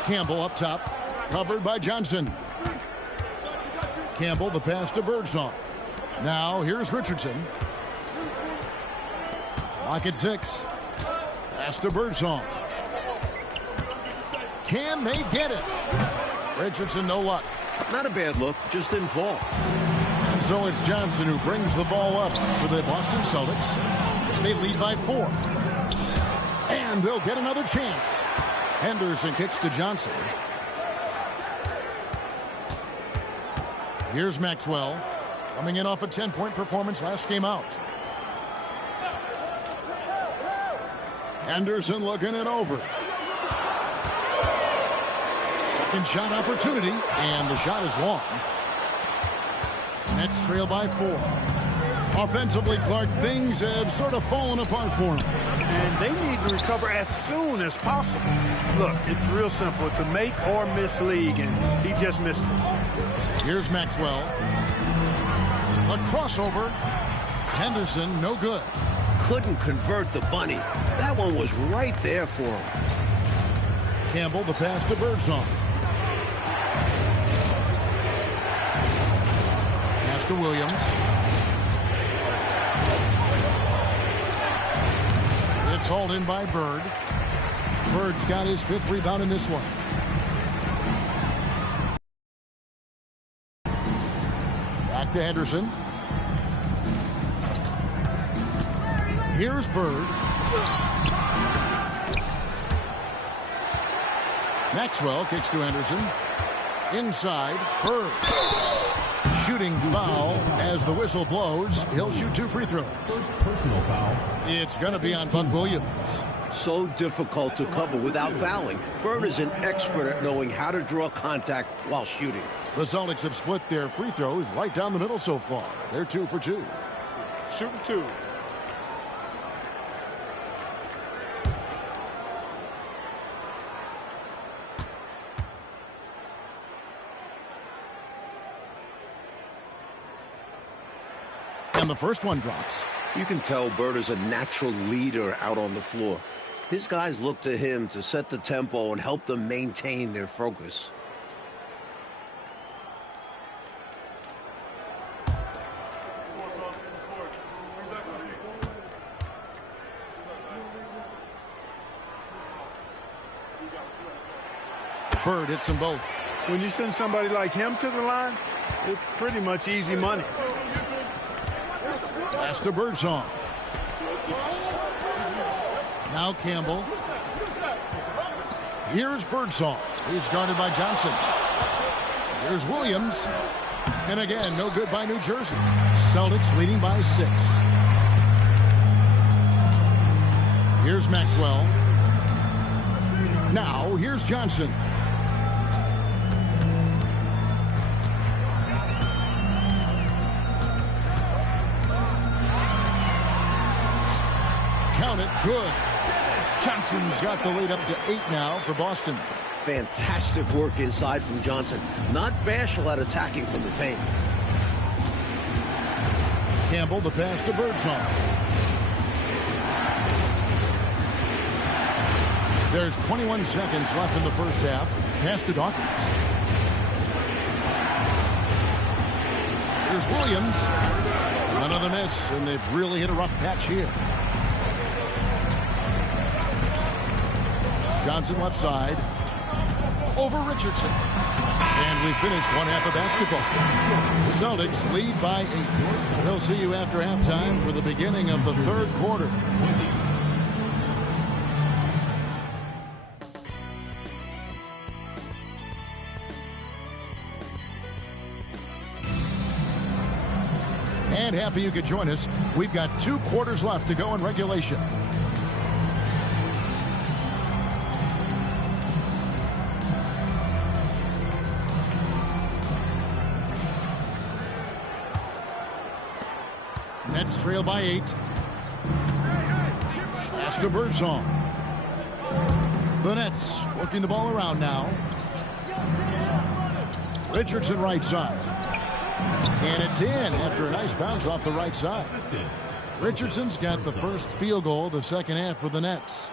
Campbell up top, covered by Johnson. Campbell, the pass to Birdsong. Now here's Richardson. Clock at 6. Pass to Birdsong. Can they get it? Richardson, no luck. Not a bad look, just didn't fall. And so it's Johnson who brings the ball up for the Boston Celtics. They lead by 4. And they'll get another chance. Henderson kicks to Johnson. Here's Maxwell, coming in off a 10-point performance last game out. Henderson looking it over. Second shot opportunity, and the shot is long. Nets trail by 4. Offensively, Clark, things have sort of fallen apart for him. And they need to recover as soon as possible. Look, it's real simple. It's a make or miss league, and he just missed it. Here's Maxwell. A crossover. Henderson, no good. Couldn't convert the bunny. That one was right there for him. Campbell, the pass to Birdsong. Pass to Williams. It's hauled in by Bird. Bird's got his 5th rebound in this one. Back to Henderson. Here's Bird. Maxwell kicks to Henderson. Inside, Bird. Shooting foul as the whistle blows. He'll shoot 2 free throws. First personal foul. It's going to be on Buck Williams. So difficult to cover without fouling. Bird is an expert at knowing how to draw contact while shooting. The Celtics have split their free throws right down the middle so far. They're 2 for 2. Shooting 2. And the first one drops. You can tell Bird is a natural leader out on the floor. His guys look to him to set the tempo and help them maintain their focus. Bird hits them both. When you send somebody like him to the line, it's pretty much easy money. Pass to Birdsong. Now Campbell. Here's Birdsong. He's guarded by Johnson. Here's Williams. And again, no good by New Jersey. Celtics leading by 6. Here's Maxwell. Now, here's Johnson. Count it, good. Johnson's got the lead up to 8 now for Boston. Fantastic work inside from Johnson. Not bashful at attacking from the paint. Campbell, the pass to Birdsong. There's 21 seconds left in the first half. Pass to Dawkins. Here's Williams. Another miss, and they've really hit a rough patch here. Johnson left side. Over Richardson. And we finish one half of basketball. Celtics lead by 8. We'll see you after halftime for the beginning of the third quarter. And happy you could join us. We've got 2 quarters left to go in regulation. Nets trail by 8. Pass to Birdsong. The Nets working the ball around now. Richardson right side. And it's in after a nice bounce off the right side. Richardson's got the first field goal of the second half for the Nets.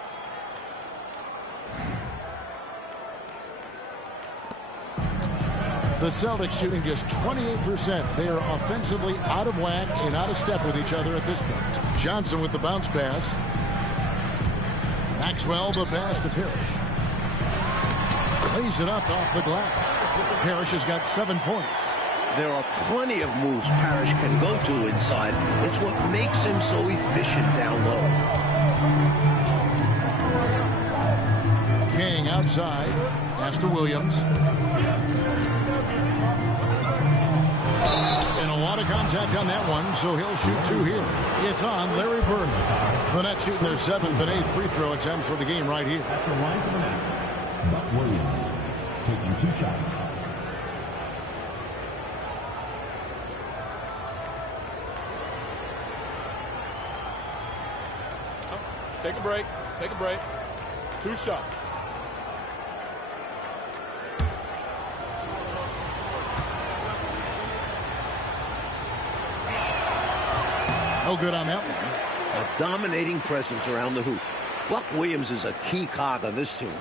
The Celtics shooting just 28%. They are offensively out of whack and out of step with each other at this point. Johnson with the bounce pass. Maxwell the pass to Parrish. Lays it up off the glass. Parrish has got 7 points. There are plenty of moves Parrish can go to inside. It's what makes him so efficient down low. King outside. Pass to Williams. And a lot of contact on that one, so he'll shoot 2 here. It's on Larry Bird. The Nets shooting their 7th and 8th free throw attempts for the game right here. At the line for the Nets, Buck Williams taking 2 shots. Take a break. Take a break. 2 shots. No good on that one. A dominating presence around the hoop. Buck Williams is a key cog on this team.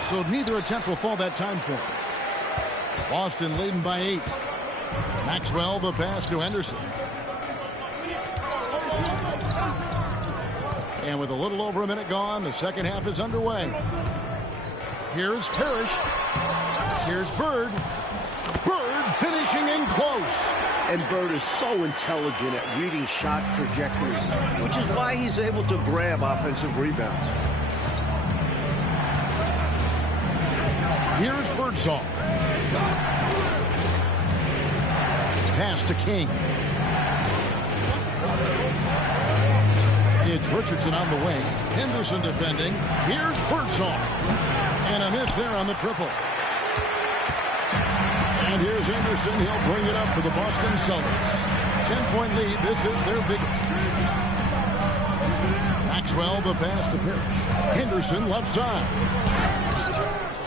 So neither attempt will fall that time for him. Boston leading by 8. Maxwell the pass to Henderson. And with a little over a minute gone, the second half is underway. Here's Parrish. Here's Bird. Bird finishing in close. And Bird is so intelligent at reading shot trajectories, which is why he's able to grab offensive rebounds. Here's Birdsall. Pass to King. It's Richardson on the wing. Henderson defending. Here's Birdsall. And a miss there on the triple. And here's Henderson. He'll bring it up for the Boston Celtics. 10-point lead. This is their biggest. Maxwell the pass to Parrish. Henderson left side.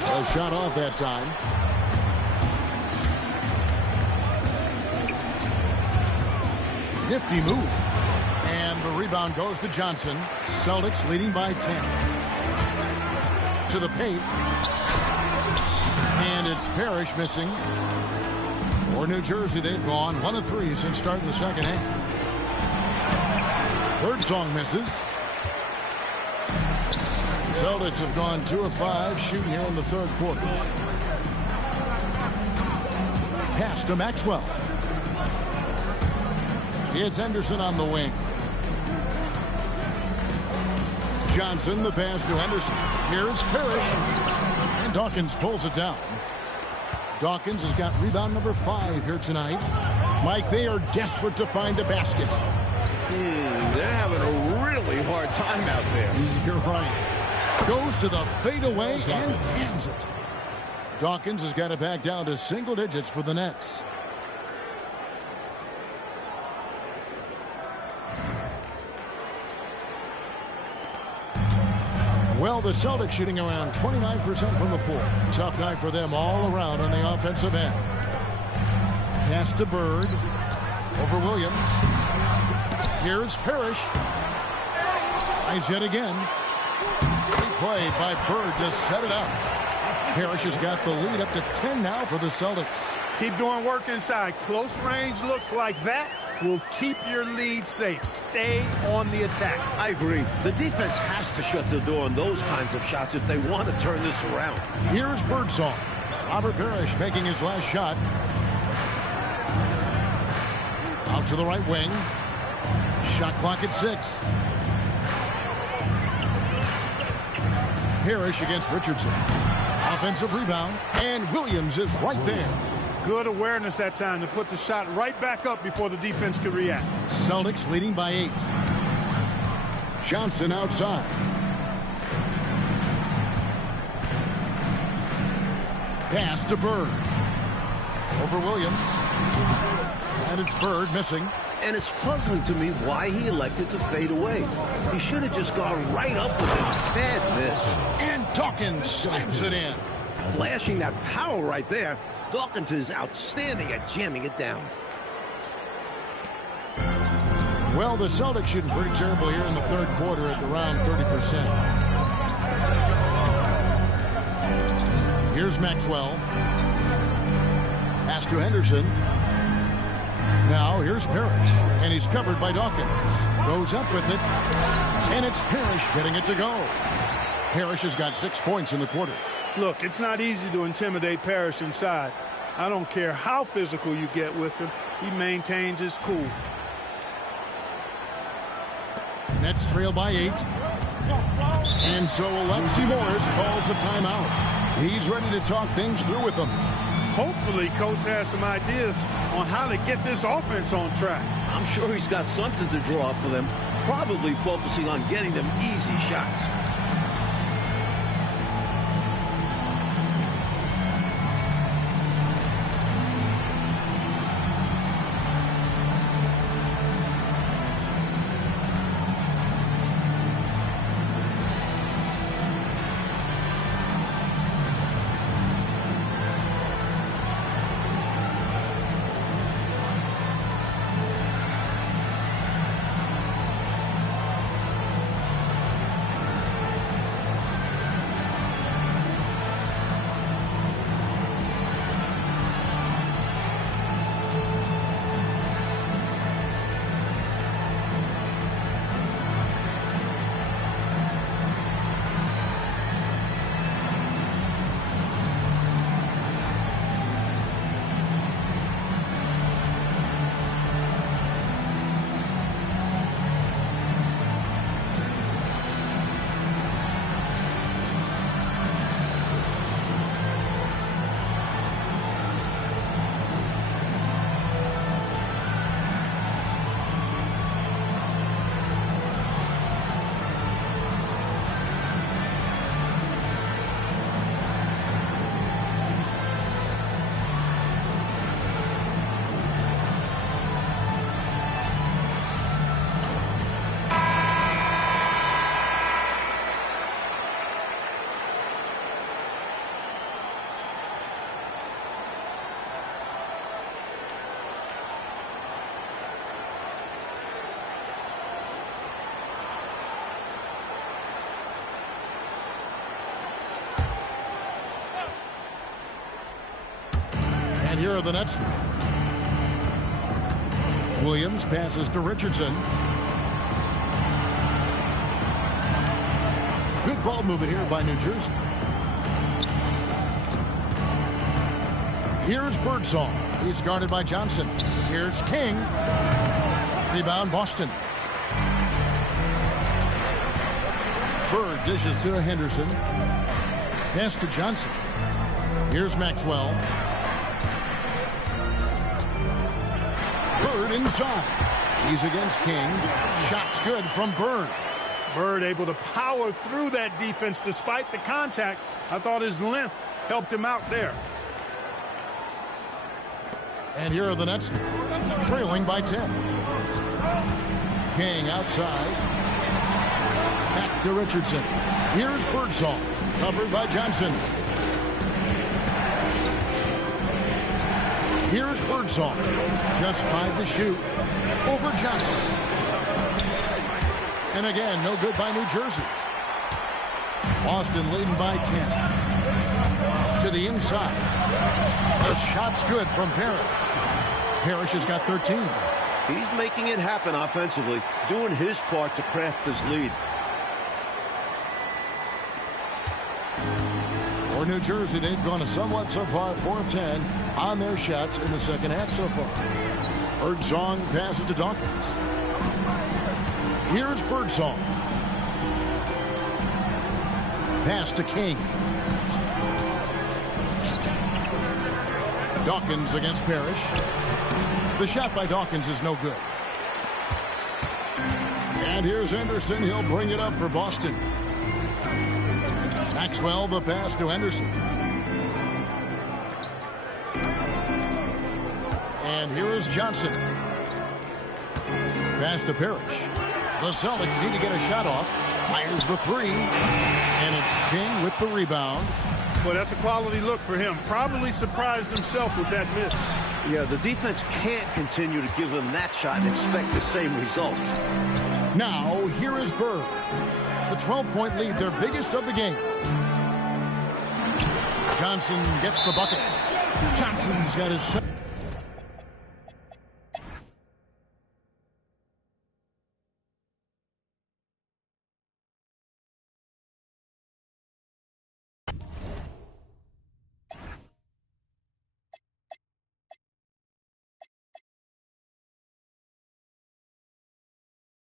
A shot off that time. Nifty move. And the rebound goes to Johnson. Celtics leading by 10. To the paint. And it's Parrish missing. For New Jersey, they've gone 1 of 3 since starting the second half. Birdsong misses. Celtics have gone 2 of 5 shooting here in the third quarter. Pass to Maxwell. It's Henderson on the wing. Johnson, the pass to Henderson. Here's Parrish. And Dawkins pulls it down. Dawkins has got rebound number 5 here tonight. Mike, they are desperate to find a basket. They're having a really hard time out there. You're right. Goes to the fadeaway and cans it. Dawkins has got it back down to single digits for the Nets. Well, the Celtics shooting around 29% from the floor. Tough night for them all around on the offensive end. Pass to Bird. Over Williams. Here's Parrish. Tries yet again. Great play by Bird to set it up. Parrish has got the lead up to 10 now for the Celtics. Keep doing work inside. Close range looks like that will keep your lead safe. Stay on the attack. I agree. The defense has to shut the door on those kinds of shots if they want to turn this around. Here's Birdsong. Robert Parrish making his last shot. Out to the right wing. Shot clock at 6. Parrish against Richardson. Offensive rebound. And Williams is right there. Good awareness that time to put the shot right back up before the defense could react. Celtics leading by 8. Johnson outside. Pass to Bird. Over Williams. And it's Bird missing. And it's puzzling to me why he elected to fade away. He should have just gone right up with it. Bad miss. And Dawkins slams it in. Flashing that power right there. Dawkins is outstanding at jamming it down. Well, the Celtics shooting pretty terrible here in the third quarter at around 30%. Here's Maxwell. Pass to Henderson. Now here's Parrish, and he's covered by Dawkins. Goes up with it, and it's Parrish getting it to go. Parrish has got 6 points in the quarter. Look, it's not easy to intimidate Parrish inside. I don't care how physical you get with him. He maintains his cool. Nets trail by 8. And so Alexi Morris calls a timeout. He's ready to talk things through with them. Hopefully, Coach has some ideas on how to get this offense on track. I'm sure he's got something to draw up for them, probably focusing on getting them easy shots. And here are the Nets. Williams passes to Richardson. Good ball movement here by New Jersey. Here's Birdsong. He's guarded by Johnson. Here's King. Rebound Boston. Bird dishes to Henderson. Pass to Johnson. Here's Maxwell. Bird inside. He's against King. Shot's good from Bird. Bird able to power through that defense despite the contact. I thought his length helped him out there. And here are the Nets, trailing by 10. King outside. Back to Richardson. Here's Birdsong, covered by Johnson. Here's Birdsong. Just 5 to shoot. Over Johnson. And again, no good by New Jersey. Boston leading by 10. To the inside. The shot's good from Parrish. Parrish has got 13. He's making it happen offensively, doing his part to craft this lead. For New Jersey, they've gone a somewhat subpar 4 of 10 on their shots in the second half so far. Birdsong passes to Dawkins. Here's Birdsong. Pass to King. Dawkins against Parrish. The shot by Dawkins is no good. And here's Henderson. He'll bring it up for Boston. Maxwell, the pass to Henderson. And here is Johnson. Pass to Parrish. The Celtics need to get a shot off. Fires the three. And it's King with the rebound. Well, that's a quality look for him. Probably surprised himself with that miss. Yeah, the defense can't continue to give him that shot and expect the same result. Now, here is Bird. The 12-point lead, their biggest of the game. Johnson gets the bucket. Johnson's got his...